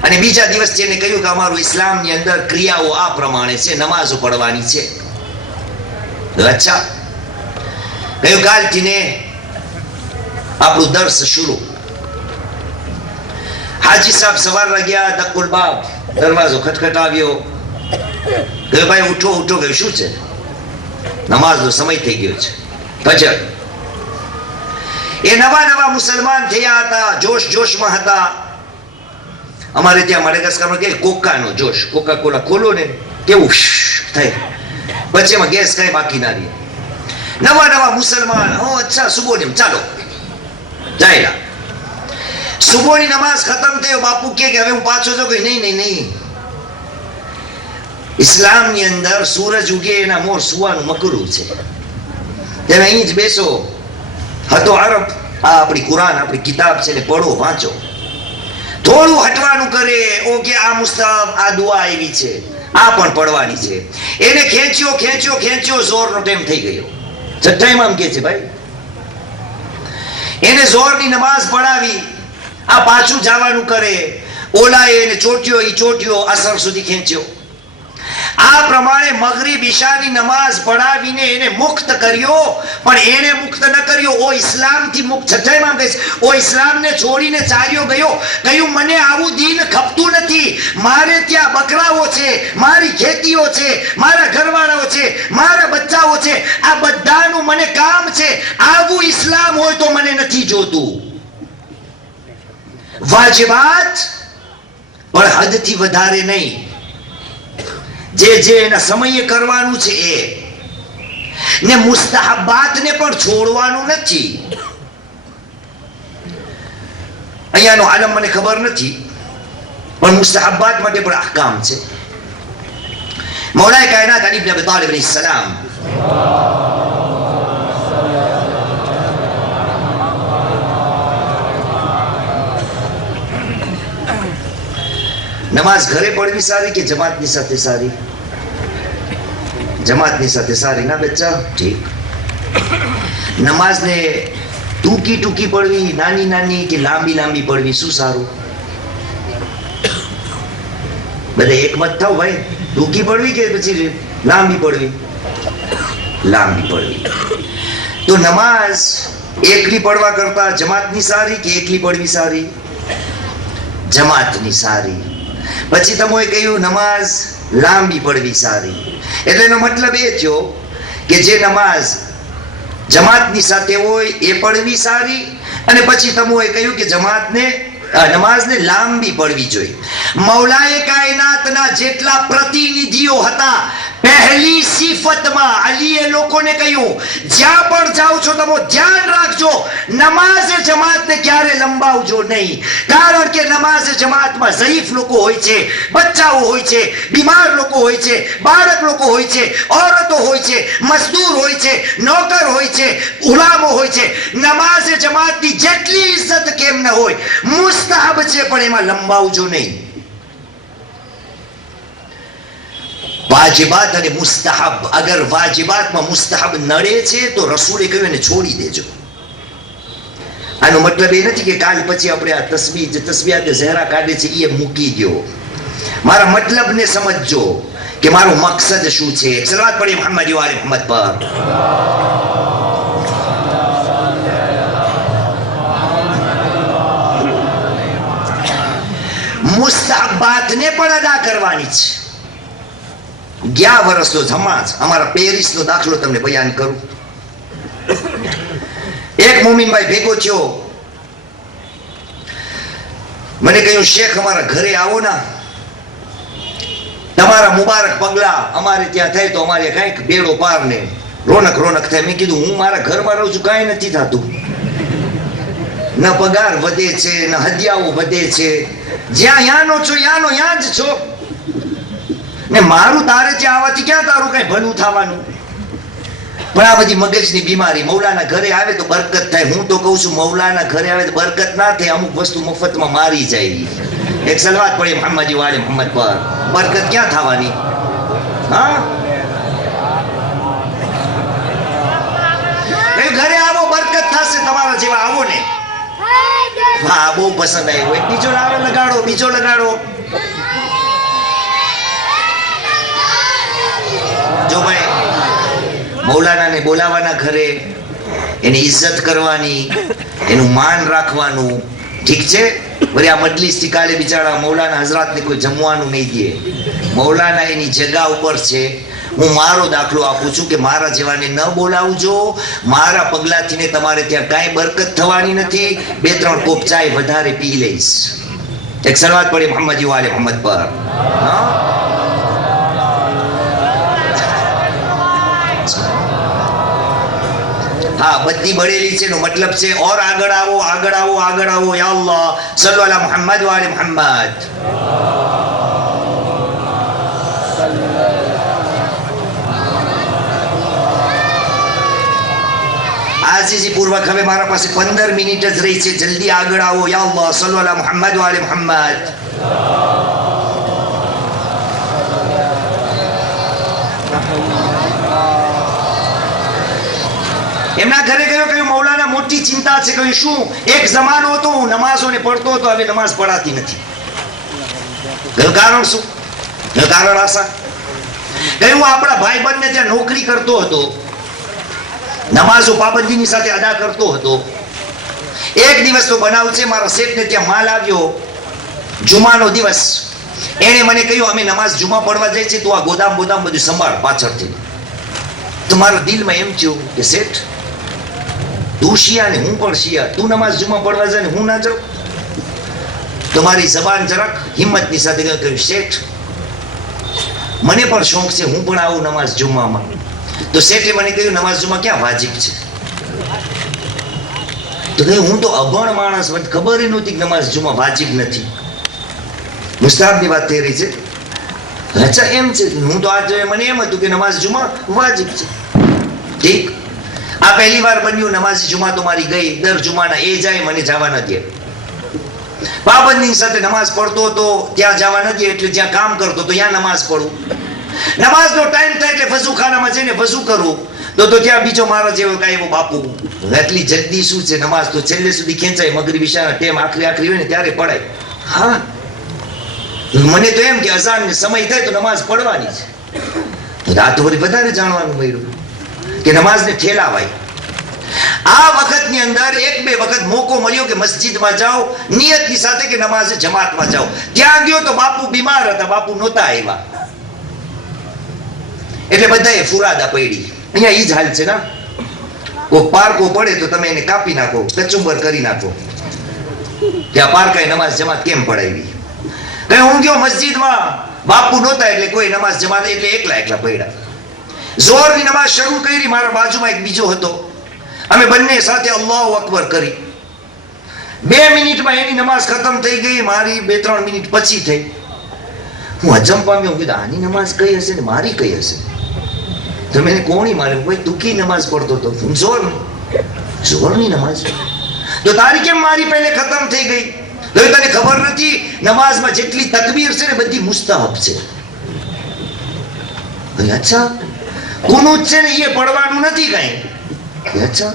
અને બીજા દિવસથી એને કહ્યું કે અમારું ઇસ્લામની અંદર ક્રિયાઓ આ પ્રમાણે છે, નમાઝો પડવાની છે. અચ્છા, કહ્યું કાલથી ને આપણું દર્સ શરૂ. હાજી સાહેબ સવારના ગયા, દક્કુલ બાપ, દરવાજો ખટખટાવ્યો. કહ્યું ભાઈ ઉઠો ઉઠો. કહ્યું શું છે? નમાઝનો સમય થઈ ગયો છે, ફજર. એ નવા નવા મુસલમાન થયા હતા, જોશ જોશમાં હતા. અમારે ત્યાં માડેગાસ્કરમાં કે કોકાનો જોશ, કોકા કોલા ખોલો ને કેવું થાય. પછી એમાં ગેસ કઈ બાકી ના રહે. નવા નવા મુસલમાન, અચ્છા સુબોની ચાલો જાય. સુબોની નમાઝ ખતમ થયો, બાપુ કે હવે હું પાછો જાઉં. કે નહીં નહીં નહીં, ઇસ્લામની અંદર સૂરજ ઉગે એના મોર સુવાનું મકરૂહ છે. તમે અહીં જ બેસો, હતો આરબ, આ આપણી કુરાન આપણી કિતાબ છે ને પઢો વાંચો. થોડું હટવાનું કરે, ઓકે આ મુસ્તહબ, આ દુઆ આવી છે, આ પણ પડવાની છે. એને ખેંચ્યો ખેંચ્યો ખેંચ્યો, જોરનો ટાઈમ થઈ ગયો. છઠ્ઠા ઇમામ કે છે ભાઈ એને જોરની નમાઝ પડાવી, આ પાછું જવાનું કરે. ઓલાએ એને ચોટ્યો, ઈ ચોટ્યો, અસર સુધી ખેંચ્યો. આ પ્રમાણે મગરીબ ઈશાની નમાઝ પડાવીને એને મુક્ત કર્યો, પણ એને મુક્ત ન કર્યો. ઓ ઇસ્લામથી મુક્ત, છઠ્ઠા ઇમામ કહે છે, ઓ ઇસ્લામને છોડીને ચાલ્યો ગયો. કહ્યું મને આવું દીન ખપતું નથી. મારે ત્યાં બકરાઓ છે, મારી ખેતીઓ છે, મારા ઘરવાળાઓ છે, મારા બચ્ચાઓ છે, આ બધાનું મને કામ છે. આવું ઇસ્લામ હોય તો મને નથી જોતું. વાજિબાત પણ હદથી વધારે નહીં, જે જે એના સમયે કરવાનું છે એ, ને મુસ્તહબાતને પણ છોડવાનું નથી. અહીંયાનો આલમ મને ખબર નથી, પણ મુસ્તહબાત માટે પણ અહકામ છે. મૌલાએ કાયનાત અલી ઇબ્ન અબી તાલિબ અલૈહિસ સલામ નમાઝ ઘરે પડવી સારી કે જમાતની સાથે સારી? જમાતની સાથે સારી ના બચ્ચા? ઠીક. નમાઝને ટૂંકી ટૂંકી પડવી, નાની નાની કે લાંબી લાંબી પડવી, શું સારું? બધા એકમત થાવ ભાઈ, ટૂંકી પડવી કે પછી લાંબી પડવી? લાંબી પડવી. તો નમાઝ એકલી પડવા કરતા જમાતની સારી કે એકલી પડવી સારી? જમાતની સારી. પછી તમે કહ્યું નમાઝ લાંબી પડવી સારી, એટલે એનો મતલબ એ થયો કે જે નમાઝ જમાતની સાથે હોય એ પડવી સારી, અને પછી તમે કહ્યું કે નમાઝને લાંબી પડવી જોઈએ. મૌલાએ કાયનાતના જેટલા પ્રતિનિધિઓ હતા, પહેલી સિફતમાં અલીએ લોકોને કહ્યું જ્યાં પણ જાઓ છો તમે ધ્યાન રાખજો, નમાઝ જમાતને ક્યારે લંબાવજો નહીં. કારણ કે નમાઝ જમાતમાં ઝઈફ લોકો હોય છે, બચ્ચાઓ હોય છે, બીમાર લોકો હોય છે, બાળક લોકો હોય છે, ઓરતો હોય છે, મજદૂર હોય છે, નોકર હોય છે, ગુલામો હોય છે. નમાઝ જમાતની જેટલી ઇજ્જત કેમ ન હોય, મુસ્તહબ છે પણ એમાં લંબાવજો નહીં. વાજિબાત અને મુસ્તહબ, અગર વાજિબાતમાં મુસ્તહબ નડે છે તો રસૂલે કહ્યું એને છોડી દેજો. આનો મતલબ એ નથી કે કાલ પછી આપણે આ તસ્બીહાત ઝહેરા કાઢે છે એ મૂકી દો. મારા મતલબને સમજજો કે મારો મકસદ શું છે. સલાવત પઢીએ મુહમ્મદ વ આલે મુહમ્મદ પર. મુસ્તહબાતને પણ અદા કરવાની છે. ગયા વર્ષનો જમાત, અમારા પેરિસનો દાખલો તમને બયાન કરું. એક મોમીનભાઈ ભેગો થયો, મને કહ્યું શેખ અમારા ઘરે આવો ના, તમારા મુબારક પગલા અમારે ત્યાં થાય તો અમારે કઈક બેડો પાર ને રોનક થાય. મેં કીધું હું મારા ઘરમાં રહું છું, કાંઈ નથી થતું. ન પગાર વધે છે, ન હદિયાઓ વધે છે. જ્યાં યાનો છો યાનો યાં જ છો ને મારું તારે ત્યાં આવવાથી ક્યાં તારું કઈ ભલું થવાનું? પણ આ બધી મગજની બીમારી. મૌલાના ઘરે આવે તો બરકત થાય. હું તો કહું છું મૌલાના ઘરે આવે તો બરકત ના થાય, અમુક વસ્તુ મફતમાં મારી જાય. એક સલવાત પડી મુહમ્મદ વ આલે મુહમ્મદ પર, બરકત ક્યાં થવાની? હા, ઘરે આવો બરકત થશે, તમારા જેવા આવો ને. હા, બહુ પસંદ આવ્યો. એક બીજો લગાડો, બીજો લગાડો. જો ભાઈ, મૌલાનાને બોલાવાના ઘરે, એની ઇજ્જત કરવાની, એનું માન રાખવાનું, ઠીક છે. વળી આ મજલિસથી કાલે બિચારા મૌલાના હઝરાતને કોઈ જમવાનું નહીં દે. મૌલાના એની જગા ઉપર છે. હું મારો દાખલો આપું છું કે મારા જેવાને ન બોલાવજો. મારા પગલાથી ને તમારે ત્યાં કાંઈ બરકત થવાની નથી. 2-3 કોપ ચાય વધારે પી લઈશ. એક સલવાત પડી મુહમ્મદ વ આલે મુહમ્મદ પર. હા, હા, બધી બળેલી છે એનો મતલબ છે ઓર આગળ આવો, આગળ આવો, આગળ આવો. યા અલ્લાહ સલ્લુ અલા મુહમ્મદ વ આલે મુહમ્મદ. આજીજી પૂર્વક હવે મારા પાસે 15 મિનિટ જ રહી છે. જલ્દી આગળ આવો. યા અલ્લાહ સલ્લુ અલા મુહમ્મદ વ આલે મુહમ્મદ. એમના ઘરે ગયો, કહ્યું મૌલાના મોટી ચિંતા છે. કહ્યું શું? એક જમાનો હતો હું નમાઝોને પડતો હતો, હવે નમાઝ પડાતી નથી. કહ્યું કારણ શું? કહ્યું કારણ આશા. કહ્યું આપણા ભાઈબંધને ત્યાં નોકરી કરતો હતો, નમાઝો પાબંદીની સાથે અદા કરતો હતો. એક દિવસનો બનાવ છે, મારા શેઠને ત્યાં માલ આવ્યો, જુમાનો દિવસ. એણે મને કહ્યું અમે નમાઝ જુમા પડવા જાય છે, તું આ ગોદામ બધું સંભાળ પાછળથી. તો મારા દિલમાં એમ થયું કે શેઠ તું શિયા ને હું પણ શિયા, તું નમાઝ જુમા પડવા જાય ને હું ના જાઉં. તો મારી જબાન જરાક હિંમતની સાથે કહ્યું શેઠ મને પણ શોખ છે, હું પણ આવું નમાઝ જુમામાં. તો શેઠે મને કહ્યું નમાઝ જુમા ક્યાં વાજિબ છે? તો કહ્યું હું તો અભણ માણસ, મને ખબર નહોતી કે નમાઝ જુમા વાજિબ નથી, મુસ્તાહબની વાત થઈ રહી છે. અચ્છા એમ છે? હું તો આજ મને એમ હતું કે નમાઝ જુમા વાજિબ છે. ઠીક, આ પહેલી વાર બન્યું. નમાઝ જુમા તો મારી ગઈ, દર જુમાના એ જાય, મને જવા ન દે. પાબંદની સાથે નમાઝ પડતો હતો, ત્યાં જવા ન દે, એટલે જ્યાં કામ કરતો તો ત્યાં નમાઝ પડું. નમાઝનો ટાઈમ થાય એટલે વઝુખાનામાં જઈને વઝુ કરું તો ત્યાં બીજો મારો જેવો કાંઈ એવો બાપુ, એટલી જલ્દી શું છે, નમાઝ તો છેલ્લે સુધી ખેંચાય, મગરી વિશાળા ટેમ આખરી હોય ને ત્યારે પડાય. હા, મને તો એમ કે અઝાન સમય થાય તો નમાઝ પડવાની છે. આ તો વળી વધારે જાણવાનું મળ્યું કે નમાઝને ઠેલાવાય. આ વખતની અંદર એક બે વખત મોકો મળ્યો કે મસ્જિદમાં જાઓ નિયતની સાથે કે નમાઝ જમાતમાં જાઓ. ત્યાં ગયો તો બાપુ બીમાર હતા, બાપુ નહોતા આવ્યા, એટલે બધાએ ફુરાદા પડી. અહીંયા ઈ જ હાલ છે ને, કોઈ પારકો પડે તો તમે એને કાપી નાખો, કચુંબર કરી નાખો કે આ પારકાએ નમાઝ જમાત કેમ પડાવી. કઈ હું ગયો મસ્જિદમાં, બાપુ નહોતા એટલે કોઈ નમાઝ જમાત, એટલે એકલા પડ્યા. ઝોહરની નમાઝ શરૂ કરી, મારા બાજુમાં એક બીજો હતો, અમે બંને સાથે અલ્લાહુ અકબર કરી. 2 મિનિટમાં એની નમાઝ ખતમ થઈ ગઈ, મારી 2-3 મિનિટ પછી થઈ. હું અજમ પામ્યો, કીધું આની નમાઝ કઈ હશે ને મારી કઈ હશે? તો મેં કોણી માર્યું, ભાઈ તું કી નમાઝ પડતો હતો? ઝોહરની નમાઝ. તો તારી કેમ મારી પહેલે ખતમ થઈ ગઈ? તો તને ખબર નથી નમાઝમાં જેટલી તકબીર છે ને બધી મુસ્તાહબ છે. અચ્છા, કુનૂત છે ને એ પડવાનું નથી કઈ. અચ્છા,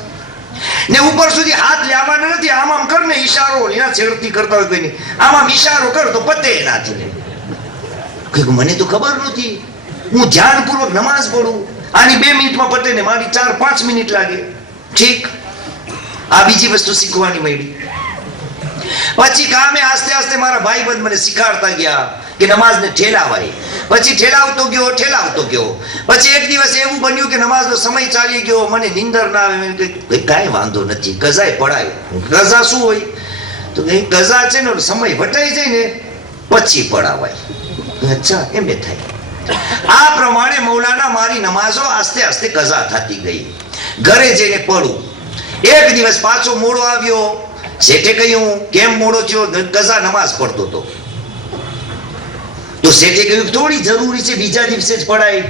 ને ઉપર સુધી હાથ લેવાના નથી, આમ આમ કર ને ઈશારો, એના છેડતી કરતા હોય કોઈ નહીં, આમ ઈશારો કર તો પતે એનાથી. મને તો ખબર નથી, હું ધ્યાનપૂર્વક નમાઝ પડું, આની 2 મિનિટમાં પતે ને મારી 4-5 મિનિટ લાગે. ઠીક, આ બીજી વસ્તુ શીખવાની મળી. પછી કામે આસ્તે આસ્તે મારા ભાઈબંધ મને શીખાડતા ગયા કે નમાઝને ઠેલાવાય. પછી ઠેલાવતો ગયો. પછી એક દિવસ એવું બન્યું કે નમાઝનો સમય ચાલી ગયો, મને નીંદર ના આવે. કાંઈ વાંધો નથી, કઝાએ પડાય. કઝા શું હોય? તો કઝા છે ને સમય વટાઈ જાય ને પછી પડાવાય. અચ્છા, એમ થાય. આ પ્રમાણે મૌલાના મારી નમાઝો આસ્તે આસ્તે કઝા થતી ગઈ. ઘરે જઈને પડું. એક દિવસ પાછો મોડો આવ્યો. શેઠે કહ્યું કેમ મોડો થયો? કઝા નમાઝ પડતો હતો. તો શેઠે કહ્યું થોડી જરૂરી છે, બીજા દિવસે જ પડાય.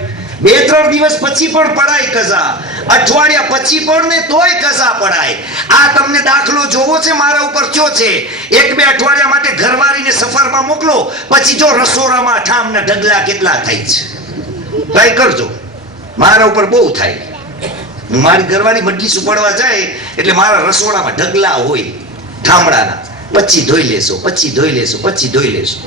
2-3 દિવસ પછી પણ પડાય કઝા, અઠવાડિયા પછી પણ ને તોય કઝા પડાય. આ તમને દાખલો જોવો છે મારા ઉપર કયો છે? 1-2 અઠવાડિયા માટે ઘરવાળીને સફરમાં મોકલો, પછી જો રસોડામાં ઠામના ઢગલા કેટલા થાય છે. ટ્રાય કરજો, મારા ઉપર બહુ થાય. મારી ઘરવાળી મટકી સુપાડવા જાય એટલે મારા રસોડામાં ઢગલા હોય ઠામડાના. પછી ધોઈ લેશો.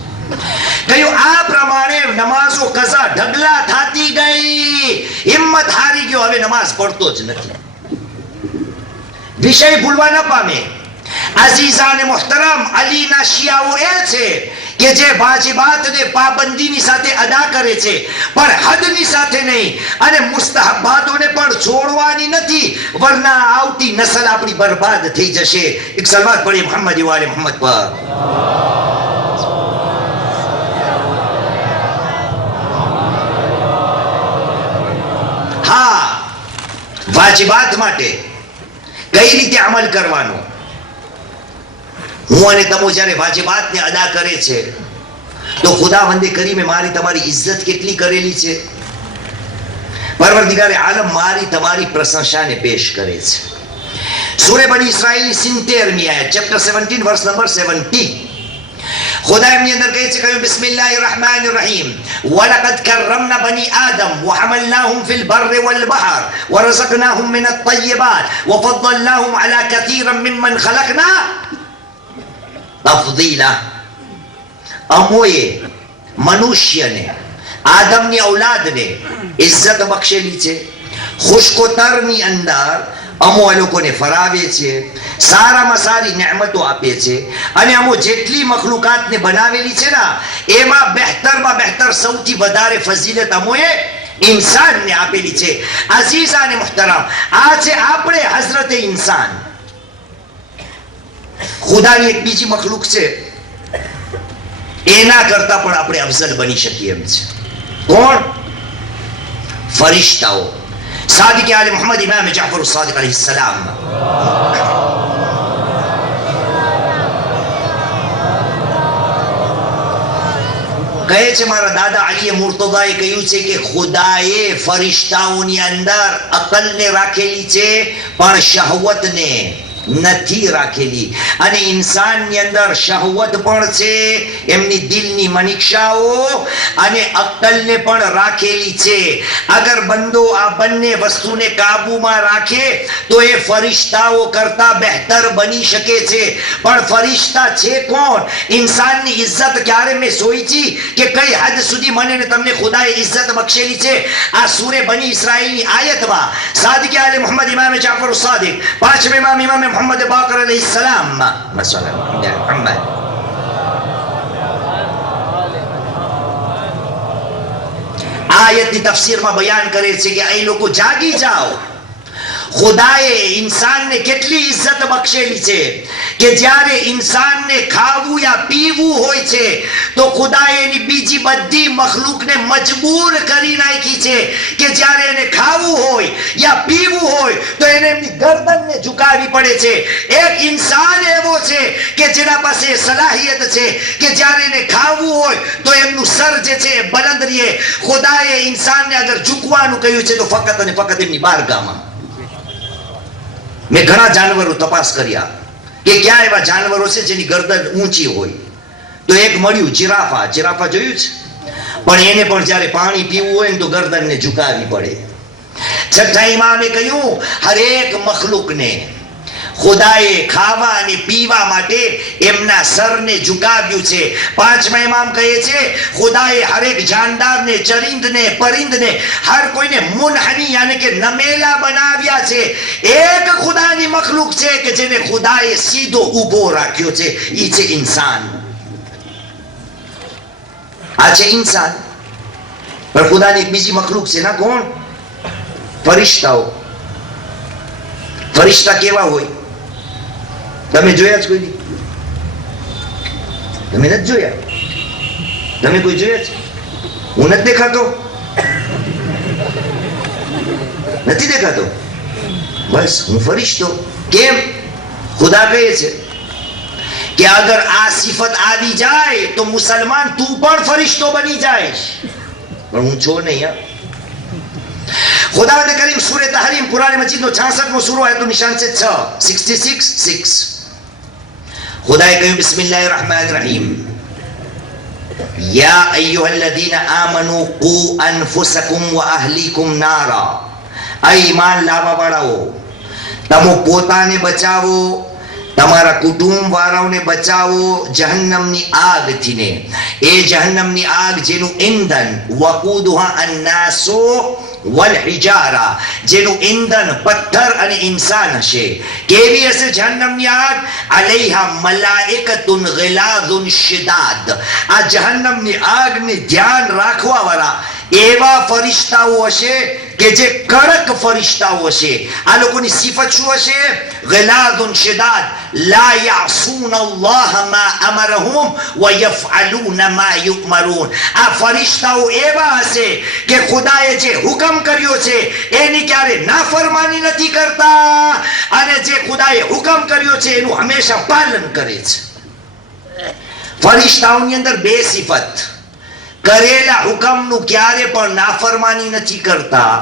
કહ્યું આ પ્રમાણે નમાઝો કઝા ઢગલા થાતી ગઈ. હિંમત હારી ગયો, હવે નમાઝ પડતો જ નથી. વિષય ભૂલવા ન પામે. અઝીઝા અને મોહતરમ, અલીના શિયાઓ એ છે કે જે વાજિબાતને પાબંદીની સાથે અદા કરે છે, પણ હદની સાથે નહીં, અને મુસ્તહબાતોને પણ છોડવાની નથી, વરના આવતી નસલ આપણી બરબાદ થઈ જશે. એક સલવાત પડી મોહમ્મદ વાલે મોહમ્મદ પર. હા, વાજિબાત માટે કઈ રીતે અમલ કરવાનો. હું અને તમો જ્યારે વાજિબાતને અદા કરે છે તો ખુદાવંદે કરીમે મારી તમારી ઇજ્જત કેટલી કરેલી છે. પરવરદિગારે આલમ મારી તમારી પ્રશંસાને પેશ કરે છે. સૂરે બની ઇસ્રાઈલની 70મી આયત, ચેપ્ટર 17 વર્સ નંબર 70. ખુદા એમની અંદર કહે છે, કહ્યું બિસ્મિલ્લાહિર રહમાનિર રહીમ, વલકદ કરમના બની આદમ વહમલનાહુમ ફિલ બર્ર વલ બહર વરઝકનાહુમ મિનત તય્યિબાત વફضلناهم على كثير ممن خلقنا તફદીલા. અમોએ મનુષ્યને, આદમની ઔલાદને ઇજ્જત બક્ષેલી છે. ખુશકોતરની અંદર અમો એ લોકોને ફરાવે છે, સારામાં સારી નેમતો આપે છે. અને અમો જેટલી મખલુકાતને બનાવેલી છે ને એમાં બહેતરમાં બહેતર સૌથી વધારે ફઝીલત અમોએ ઇન્સાનને આપેલી છે. અઝીઝ અને મુહતરમ, આ છે આપણે હઝરતે ઇન્સાન. ખુદાની એક બીજી મખલુક છે, એના કરતા પણ આપણે અફઝલ બની શકીએ એમ છે. કોણ? ફરિશ્તાઓ. સાદિક આલે મોહમ્મદ ઇમામ જાફર સાદિક અલૈહિસ સલામ કહે છે, મારા દાદા અલી મુર્તદાએ કહ્યું છે કે ખુદાએ ફરિશ્તાઓની અંદર અકલને રાખેલી છે પણ શહવતને નથી રાખેલી. અને ઇન્સાનની અંદર શહવત પણ છે, એમની દિલની મનીક્ષાઓ અને અક્કલને પણ રાખેલી છે. અગર બંદો આ બંને વસ્તુને કાબુમાં રાખે તો એ ફરિશ્તાઓ કરતા બહેતર બની શકે છે. પણ ફરિશ્તા છે કોણ? ઇન્સાનની ઇજ્જત ક્યારે મેં સોચી કે કઈ હદ સુધી મને ને તમને ખુદાએ ઇજ્જત બક્ષેલી છે. આ સૂરે બની ઇસ્રાઈલની આયતમાં સાદિક આલે મોહમ્મદ ઇમામ જાફર સાદિક, પાંચમે ઇમામ ઇમામ મોહમ્મદ બાકર અલૈહિસ સલામ મુહમ્મદ આયતની તફસીરમાં બયાન કરે છે કે એ લોકો જાગી જાઓ. ખુદાએ ઇન્સાનને કેટલી ઇજ્જત બક્ષેલી છે કે જ્યારે ઇન્સાનને ખાવું યા પીવું હોય છે તો ખુદાએ એની બીજી બધી મખલુકને મજબૂર કરી નાખી છે કે જ્યારે એને ખાવું હોય યા પીવું હોય તો એને એમની ગરદનને ઝુકાવવી પડે છે. એક ઇન્સાન એવો છે કે જેના પાસે સલાહિયત છે કે જ્યારે એને ખાવું હોય તો એમનું સર જે છે એ બલંદ રહે. ખુદાએ ઇન્સાનને અગર ઝૂકવાનું કહ્યું છે તો ફક્ત અને ફક્ત એમની બારગાહમાં. મેં ઘણા જાનવરો તપાસ કર્યા કે ક્યાં એવા જાનવરો છે જેની ગરદન ઊંચી હોય, તો એક મળ્યું જીરાફા. જીરાફા જોયું છે? પણ એને પણ જ્યારે પાણી પીવું હોય ને તો ગરદનને ઝુકાવવી પડે. છઠ્ઠા ઇમામે કહ્યું હરેક મખલુકને ખુદાએ ખાવા અને પીવા માટે એમના સરને ઝુકાવ્યું છે. પાંચમા ઇમામ કહે છે ખુદાએ હરેક જાનદારને, ચરિંદને, પરિંદને, હર કોઈને મુનહની યાની કે નમેલા બનાવ્યા છે. એક ખુદાની મખલુક છે કે જેને ખુદાએ સીધો ઊભો રાખ્યો છે, ઈ છે ઇન્સાન. આ છે ઇન્સાન. પણ ખુદાની એક બીજી મખલુક છે ના, કોણ? ફરિશ્તાઓ. ફરિશ્તા કેવા હોય તમે જોયા છે? કોઈ તમે નથી જોયા? તમે કોઈ જોયા છે? હું નથી દેખાતો? નથી દેખાતો? બસ હું ફરિશ્તો. કેમ? ખુદા કહે છે કે અગર આ સિફત આવી જાય તો મુસલમાન તું પણ ફરિશ્તો બની જાય. પણ હું છો નહીં. ખુદાવંદ કરીમ સૂરે તહરીમ કુરાન મજીદનો 66મો સૂરો આયતનું નિશાન છે 66. ખુદાએ કહ્યું બિસ્મિલ્લાહિર રહમાનિર રહીમ, યા અય્યુહલ્લઝીના આમનુ qu અનફુસકુમ વ અહલીકુમ નારા. આ ઈમાન લાવવા વાળાઓ, તમે પોતાને બચાવો, તમારા કુટુંબ વાળાઓને બચાવો જહન્નમની આગથી ને. એ જહન્નમની આગ જેનું ઈંધન વકૂદુહા અન્નાસુ વલ હિજારા, જેનું ઈંધન પથ્થર અને ઇન્સાન હશે. કેવી હશે જહન્નમની આગ? અલૈહા મલાઇકતુન ગિલાઝુન શિદાદ. આ જહન્નમની આગને ધ્યાન રાખવા વાળા એવા ફરિશ્તાઓ હશે કે જે કડક ફરિશ્તાઓ છે, આ લોકોની સિફત શું હશે? ગલાદુન શિદાદ લા યાસૂન અલ્લાહ મા અમરહુમ વ યફઅલૂન મા યુમરૂન. આ ફરિશ્તાઓ એવા હશે કે ખુદાએ જે હુકમ કર્યો છે એની ક્યારે નાફરમાની નથી કરતા, અને જે ખુદાએ હુકમ કર્યો છે એનું હંમેશા પાલન કરે છે. ફરિશ્તાઓની અંદર બે સિફત: કરેલા હુકમનું ક્યારે પણ નાફરમાની નથી કરતા,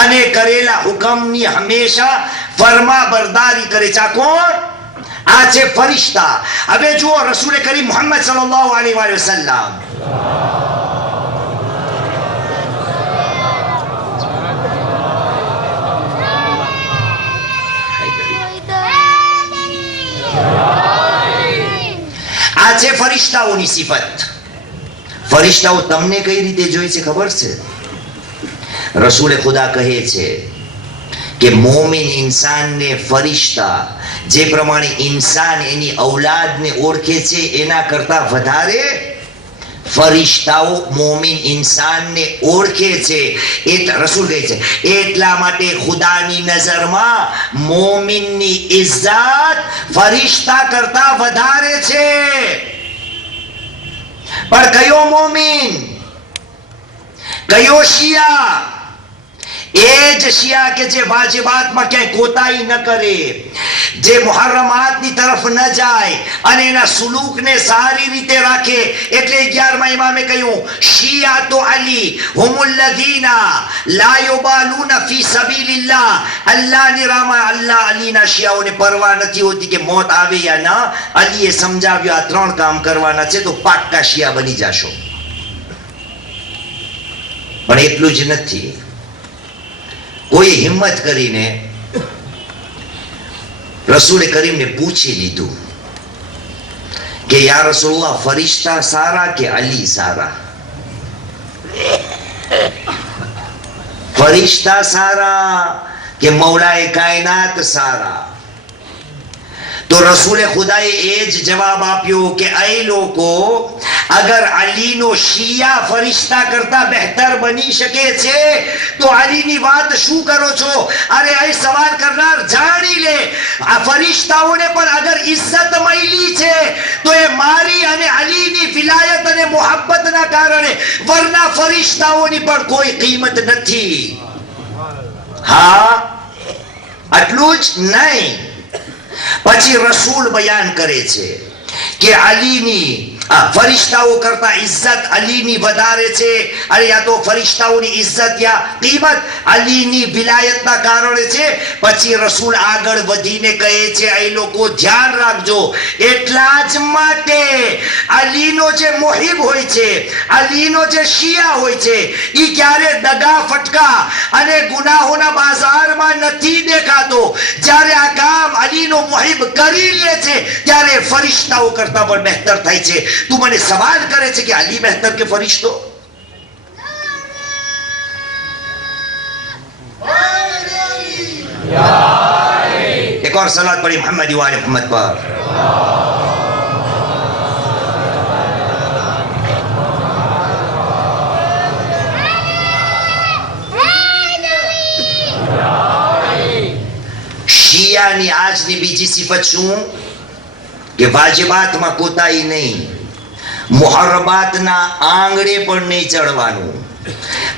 અને કરેલા હુકમની હંમેશા ફરમાબરદારી કરે છે. આ કોણ? આ છે ફરિશ્તા. હવે જુઓ રસૂલ કરીમ મુહમ્મદ સલ્લલ્લાહુ અલૈહિ વસલ્લમ આ છે ફરિશ્તાઓની સિફત. ફરિશ્તાઓ તમને કઈ રીતે જોઈ છે ખબર છે? રસૂલે ખુદા કહે છે કે મોમિન ઇન્સાનને ફરિશ્તા જે પ્રમાણે ઇન્સાન એની ઔલાદને ઓળખે છે એના કરતા વધારે ફરિશ્તાઓ મોમિન ઇન્સાનને ઓળખે છે. રસૂલ કહે છે એટલા માટે ખુદાની નજરમાં મોમિનની ઇજ્જત ફરિશ્તા કરતા વધારે છે. પણ કયો મોમિન? કયો શિયા? એ જ શિયા કે જે વાજિબાતમાં ક્યાંય કોતાહી ન કરે, જે મુહર્રમાતની તરફ ન જાય અને એના સુલૂકને સારી રીતે રાખે. એટલે 11મા ઇમામે કહ્યું શિયાતો અલી હુમુલ લઝીના લા યુબાલુના ફી સબીલિલ્લાહ. અલ્લાહની રાહમાં અલ્લાહ અલીના શિયાઓને પરવા નથી હોતી કે મોત આવે યા ના. અલીએ સમજાવ્યું આ 3 કામ કરવાના છે તો પાક્કા શિયા બની જશો. પણ એટલું જ નથી, કોઈ હિંમત કરીને રસૂલે કરીમને પૂછી લીધું કે યા રસૂલલ્લાહ, ફરિશ્તા સારા કે અલી સારા? ફરિશ્તા સારા કે મૌલાએ કાયનાત સારા? તો રસૂલે ખુદાએ એ જ જવાબ આપ્યો કે એ લોકો, અગર અલીનો શિયા ફરિશ્તા કરતા બહેતર બની શકે છે તો અલીની વાત શું કરો છો? અરે એ સવાલ કરનાર જાણી લે, આ ફરિશ્તાઓને પણ અગર ઇજ્જત મળી છે તો એ મારી અને અલીની વિલાયત અને મોહબ્બતના કારણે, વરના ફરિશ્તાઓની પણ કોઈ કિંમત નથી. હા, આટલું જ નહીં, પછી રસૂલ બયાન કરે છે કે અલીની ફરિશ્તાઓ કરતા ઇજ્જત અલીની વધારે છે. અરે યા તો ફરિશ્તાઓની ઇજ્જત યા કિંમત અલીની વિલાયતના કારણે છે. પછી રસૂલ આગળ વધીને કહે છે એ લોકો ધ્યાન રાખજો, એટલા જ માટે અલીનો જે મોહિબ હોય છે, અલીનો જે શિયા હોય છે, એ ક્યારે દગા ફટકા અને ગુનાહોના બાજારમાં નથી દેખાતો. જ્યારે આ કામ અલીનો મોહિબ કરી લે છે ત્યારે ફરિશ્તાઓ કરતા પણ બહેતર થાય છે. તું મને સવાલ કરે છે કે અલી બહેતર કે ફરિશ્તો? एक और सलात पढ़ी मोहम्मद वाले मोहम्मद पर। શિયાની આજની બીજી સિફત શું કે વાજિબાતમાં કોતાહી નહીં, મુહર્રમાતના આંગળે પણ નહીં ચડવાનું,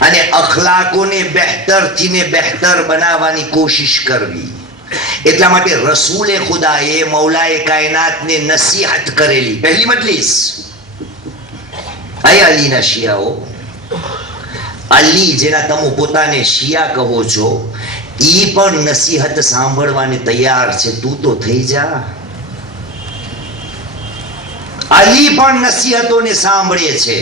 અને અખલાકોને બહેતરથી ને બહેતર બનાવવાની કોશિશ કરવી. એટલા માટે રસૂલે ખુદાએ મૌલાએ કાયનાતને નસીહત કરેલી. પહેલી મજલિસ આય અલીના શિયાઓ, અલી જેના તમે પોતાને શિયા કહો છો, ઈ પણ નસીહત સાંભળવાને તૈયાર છે. તું તો થઈ જા. અલી પણ નસીહતોને સાંભળે છે.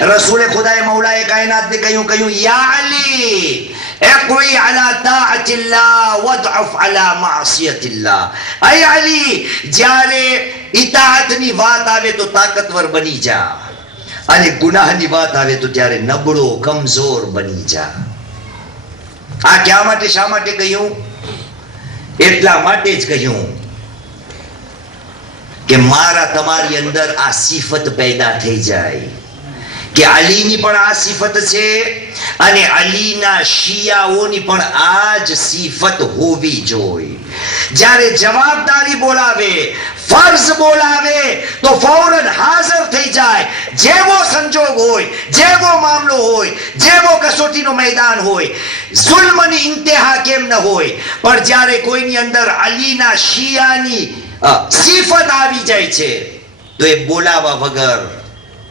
રસૂલે ખુદાએ મૌલાએ કાયનાતને કહ્યું યા અલી اقوي على طاعة الله واضعف على معصية الله. اے علی, જ્યારે ઇતાઅતની વાત આવે તો તાકાતવર બની જા, અને ગુનાહની વાત આવે તો ત્યારે નબળો કમજોર બની જા. આ ક્યાં માટે, શા માટે કહ્યું? એટલા માટે જ કહ્યું કે મારા તમારી અંદર આ સિફત પેદા થઈ જાય કે અલીની પણ આ સિફત છે અને અલીના શિયાઓની પણ આ જ સિફત હોવી જોઈએ. જ્યારે જવાબદારી બોલાવે, ફર્ઝ બોલાવે તો ફૌરન હાજર થઈ જાય. જેવો સંજોગ હોય, જેવો મામલો હોય, જેવો કસોટીનું મેદાન હોય, જુલ્મની ઇન્તહા કેમ ન હોય, પણ જ્યારે કોઈની અંદર અલીના શિયાની સિફત આવી જાય છે તો એ બોલાવા વગર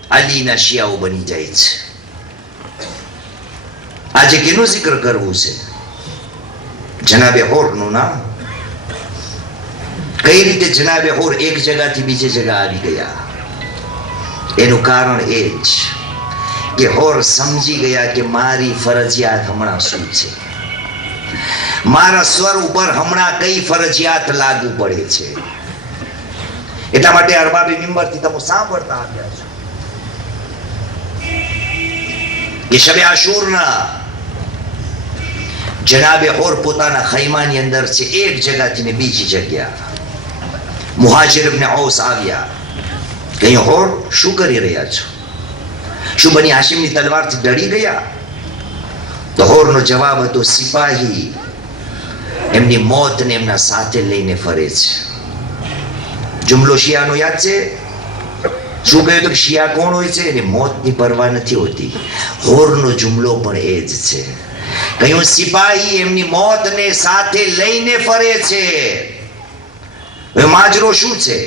અલીના શિયાઓ બની જાય છે. આજે કેનું જિક્ર કરવું છે? જનાબે હોરનું નામ. કઈ રીતે જનાબે હોર એક જગાથી બીજી જગા આવી ગયા? એનું કારણ એ જ કે હોર સમજી ગયા કે મારી ફરજિયાત હમણાં શું છે, મારા સ્વર ઉપર હમણાં કઈ ફરજિયાત લાગુ પડે છે. એટલા માટે અરબાબે મિંબરથી તમે સાંભળતા આવ્યા છો કે શબે આશુરના જનાબે હોર પોતાના ખૈમાની અંદર છે, એક જગ્યાથી બીજી જગ્યા. મુહાજિર ઇબ્ન ઔસ આવ્યા. કઈ હોર શું કરી રહ્યા છો? શું બની હાશિમની તલવારથી ડરી ગયા? તો હોરનો જવાબ હતો, સિપાહી એમની મોતને એમના સાથે લઈને ફરે છે. જુમલો શિયાનો યાદ છે? શું કહ્યું તો શિયા કોણ હોય છે? એને મોતની પરવા નથી હોતી. હોરનો જુમલો પણ એ જ છે. કહ્યું સિપાહી એમની મોતને સાથે લઈને ફરે છે. હવે માજરો શું છે?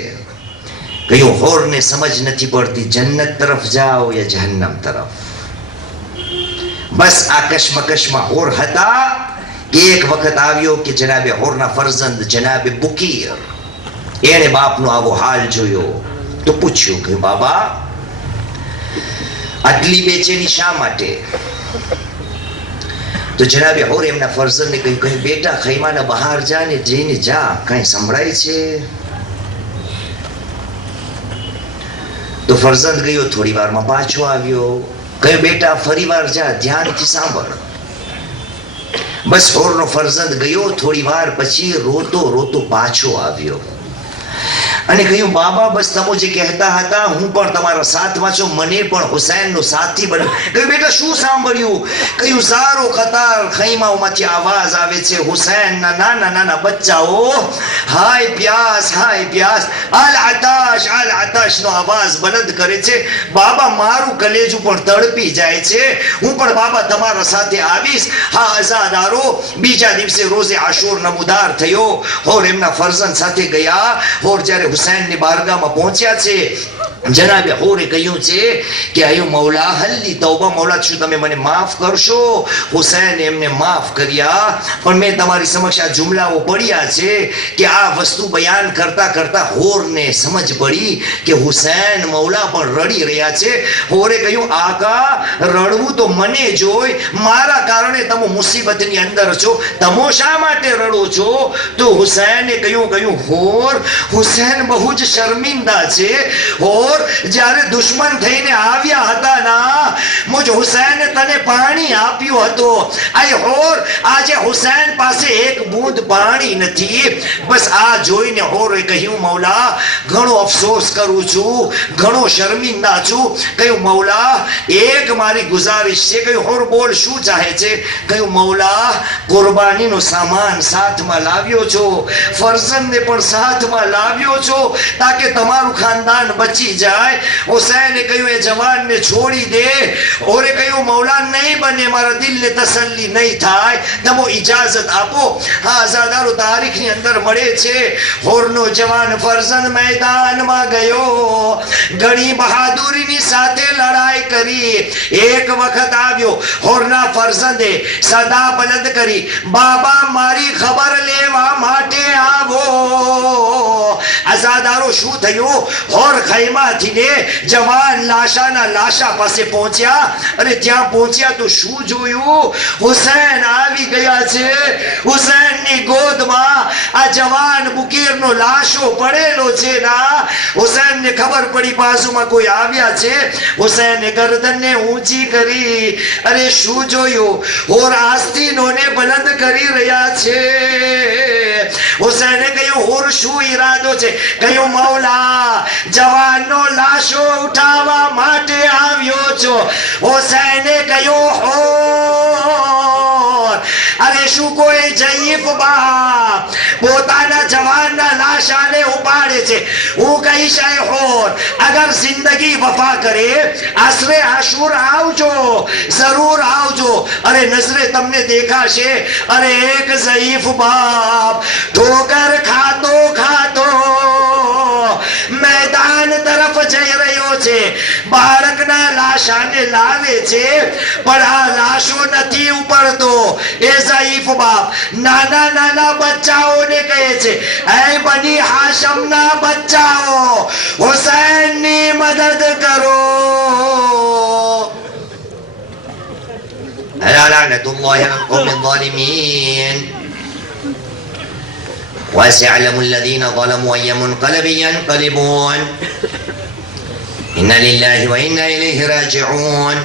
કહ્યું હોરને સમજ નથી પડતી જન્નત તરફ જાઓ યા જહન્નમ તરફ. બસ આ કશમકશમાં હોર હતા કે એક વખત આવ્યો કે જનાબે હોરના ફરજંદ જનાબે બુકીર, એને બાપનો આવો હાલ જોયો તો પૂછ્યું કે બાબા આટલી બેચેની શા માટે? તો જનાબે હોર એમના ફરજંદને કહ્યું, કહ્યું બેટા ખૈમાના બહાર જા ને જઈને જા, કઈ સંભળાય છે? તો ફરજંદ ગયો, થોડી વારમાં પાછો આવ્યો. કહ્યું બેટા ફરી વાર જા, ધ્યાનથી સાંભળ. બસ હોરનો ફરજંદ ગયો, થોડી વાર પછી રોતો રોતો પાછો આવ્યો અને કહ્યું બાબા બસ તમે જે કહેતા હતા હું પણ તમારા સાથમાં છું, મને પણ હુસૈનનો સાથી બનો. કહ્યું બેટા શું સાંભળ્યું? કહ્યું સારો કતાર ખૈમાઓમાંથી આવાજ આવે છે, હુસૈનના નાના નાના બચ્ચાઓ હાય પ્યાસ અલ આતાશ નો અવાજ બલંદ કરે છે. બાબા મારું કલેજું પણ તડપી જાય છે, હું પણ બાબા તમારા સાથે આવીશ. હા અઝાદારો, બીજા દિવસે રોઝે આશુર નમુદાર થયો. હોર એમના ફરજંદ સાથે ગયા. હોર જ્યારે હુસૈનની બારગાહમાં પહોંચ્યા છે, જનાબે હોરે કહ્યું છે કે અયો મૌલા હલ્લી તૌબા, મૌલા શું તમે મને માફ કરશો? હુસૈન એમને માફ કર્યા, પણ મેં તમારી સમક્ષ આ જુમલાઓ પડ્યા છે કે આ વસ્તુ બયાન કરતા કરતા હોરને સમજ પડી કે હુસૈન મૌલા પણ રડી રહ્યા છે. હોરે કહ્યું આકા રડવું તો મને જોઈ, મારા કારણે તમે મુસીબતની અંદર છો, તમે શા માટે રડો છો? તો હુસૈને કહ્યું હોર હુસૈન બહુ જ શર્મિંદા છે. હોર જ્યારે દુશ્મન થઈને આવ્યા હતા ના, મુજ હુસૈને તને પાણી આપ્યું હતું. આ હોર આજે હુસૈન પાસે એક બૂંદ પાણી નથી. બસ આ જોઈને હોરે કહ્યું મૌલા ઘણો અફસોસ કરું છું, ઘણો શર્મિંદા છું. કહ્યું મૌલા એક મારી ગુજારિશ છે. કહ્યું હોર બોલ શું ચાહે છે? કહ્યું મૌલા કુરબાનીનો સામાન સાથમાં લાવ્યો છો, ફરજંદને પણ સાથમાં લાવ્યો છો તાકે તમારું ખાનદાન બચી જાય. હુસૈને કહ્યું એ જવાનને છોડી દે. ઓરે કહ્યું મૌલા નહીં બને, મારા દિલને તસલ્લી નહીં થાય, તમે ઇજાઝત આપો. હા આઝાદારો તારીખની અંદર મળે છે હોરનો જવાન ફરજંદ મેદાનમાં ગયો, ઘણી બહાદુરીની સાથે લડાઈ કરી. એક વખત આવ્યો હોરના ફરજંદે સદા બલંદ કરી, બાબા મારી ખબર લેવા માટે આવો. આઝાદારો શું થયું? હોર ખૈમાથી ને જવાન લાશા પાસે પહોંચ્યા અને ત્યાં પહોંચ્યા તો શું જોયું? હુસૈન આવી ગયા છે. હુસૈનની ગોદમાં આ જવાન બુકીરનો લાશો પડેલો છે ના. હુસૈનને ખબર પડી બાજુમાં કોઈ આવ્યા છે. હુસૈને ગરદનને ઊંચી કરી. અરે શું જોયું? હોર આસ્તીનોને બલંદ કરી રહ્યા છે. હુસૈને કહ્યું હોર શું ઈરાદો છે? કહ્યું મૌલા જવાનનો લાશો ઉઠાવવા માટે આવ્યો છો. હુસૈને કહ્યું હો અરે શું કોઈ જયીફ બાપ પોતાના જવાનના લાશાને ઉપાડે છે? હું કહીશ એ હોર અગર જિંદગી વફા કરે આશરે આશુર આવજો, જરૂર આવજો. અરે નજરે તમને દેખાશે. અરે એક જયીફ બાપ ઠોકર ખાતો ખાતો મેદાન તરફ જઈ રહ્યો છે. બાળકના લાશાને લાવે છે પણ આ લાશો નથી ઉપડતો. એ જયીફ બાપ નાના નાના બચ્ચાઓને કહે છે, હે બની હાશમના બચ્ચાઓ હુસૈનની મદદ કરો. લعنતુલ્લાહ અલા القوم الظالمين. وسيعلم الذين ظلموا أي منقلب ينقلبون. إنا لله وإنا إليه راجعون.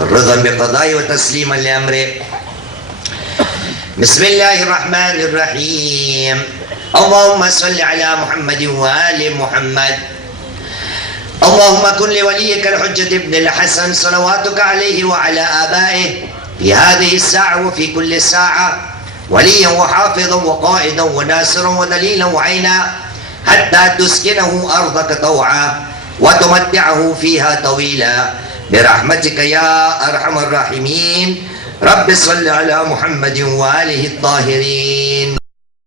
رضا بقضاء وتسليما لأمره. بسم الله الرحمن الرحيم. اللهم صل على محمد وآل محمد. اللهم كن لوليك الحجة ابن الحسن صلواتك عليه وعلى آبائه في هذه الساعة وفي كل ساعة وليا وحافظا وقائدا وناصرا ودليلا وعينا حتى تسكنه أرضك طوعا وتمتعه فيها طويلا برحمتك يا أرحم الراحمين. رب صل على محمد وآله الطاهرين.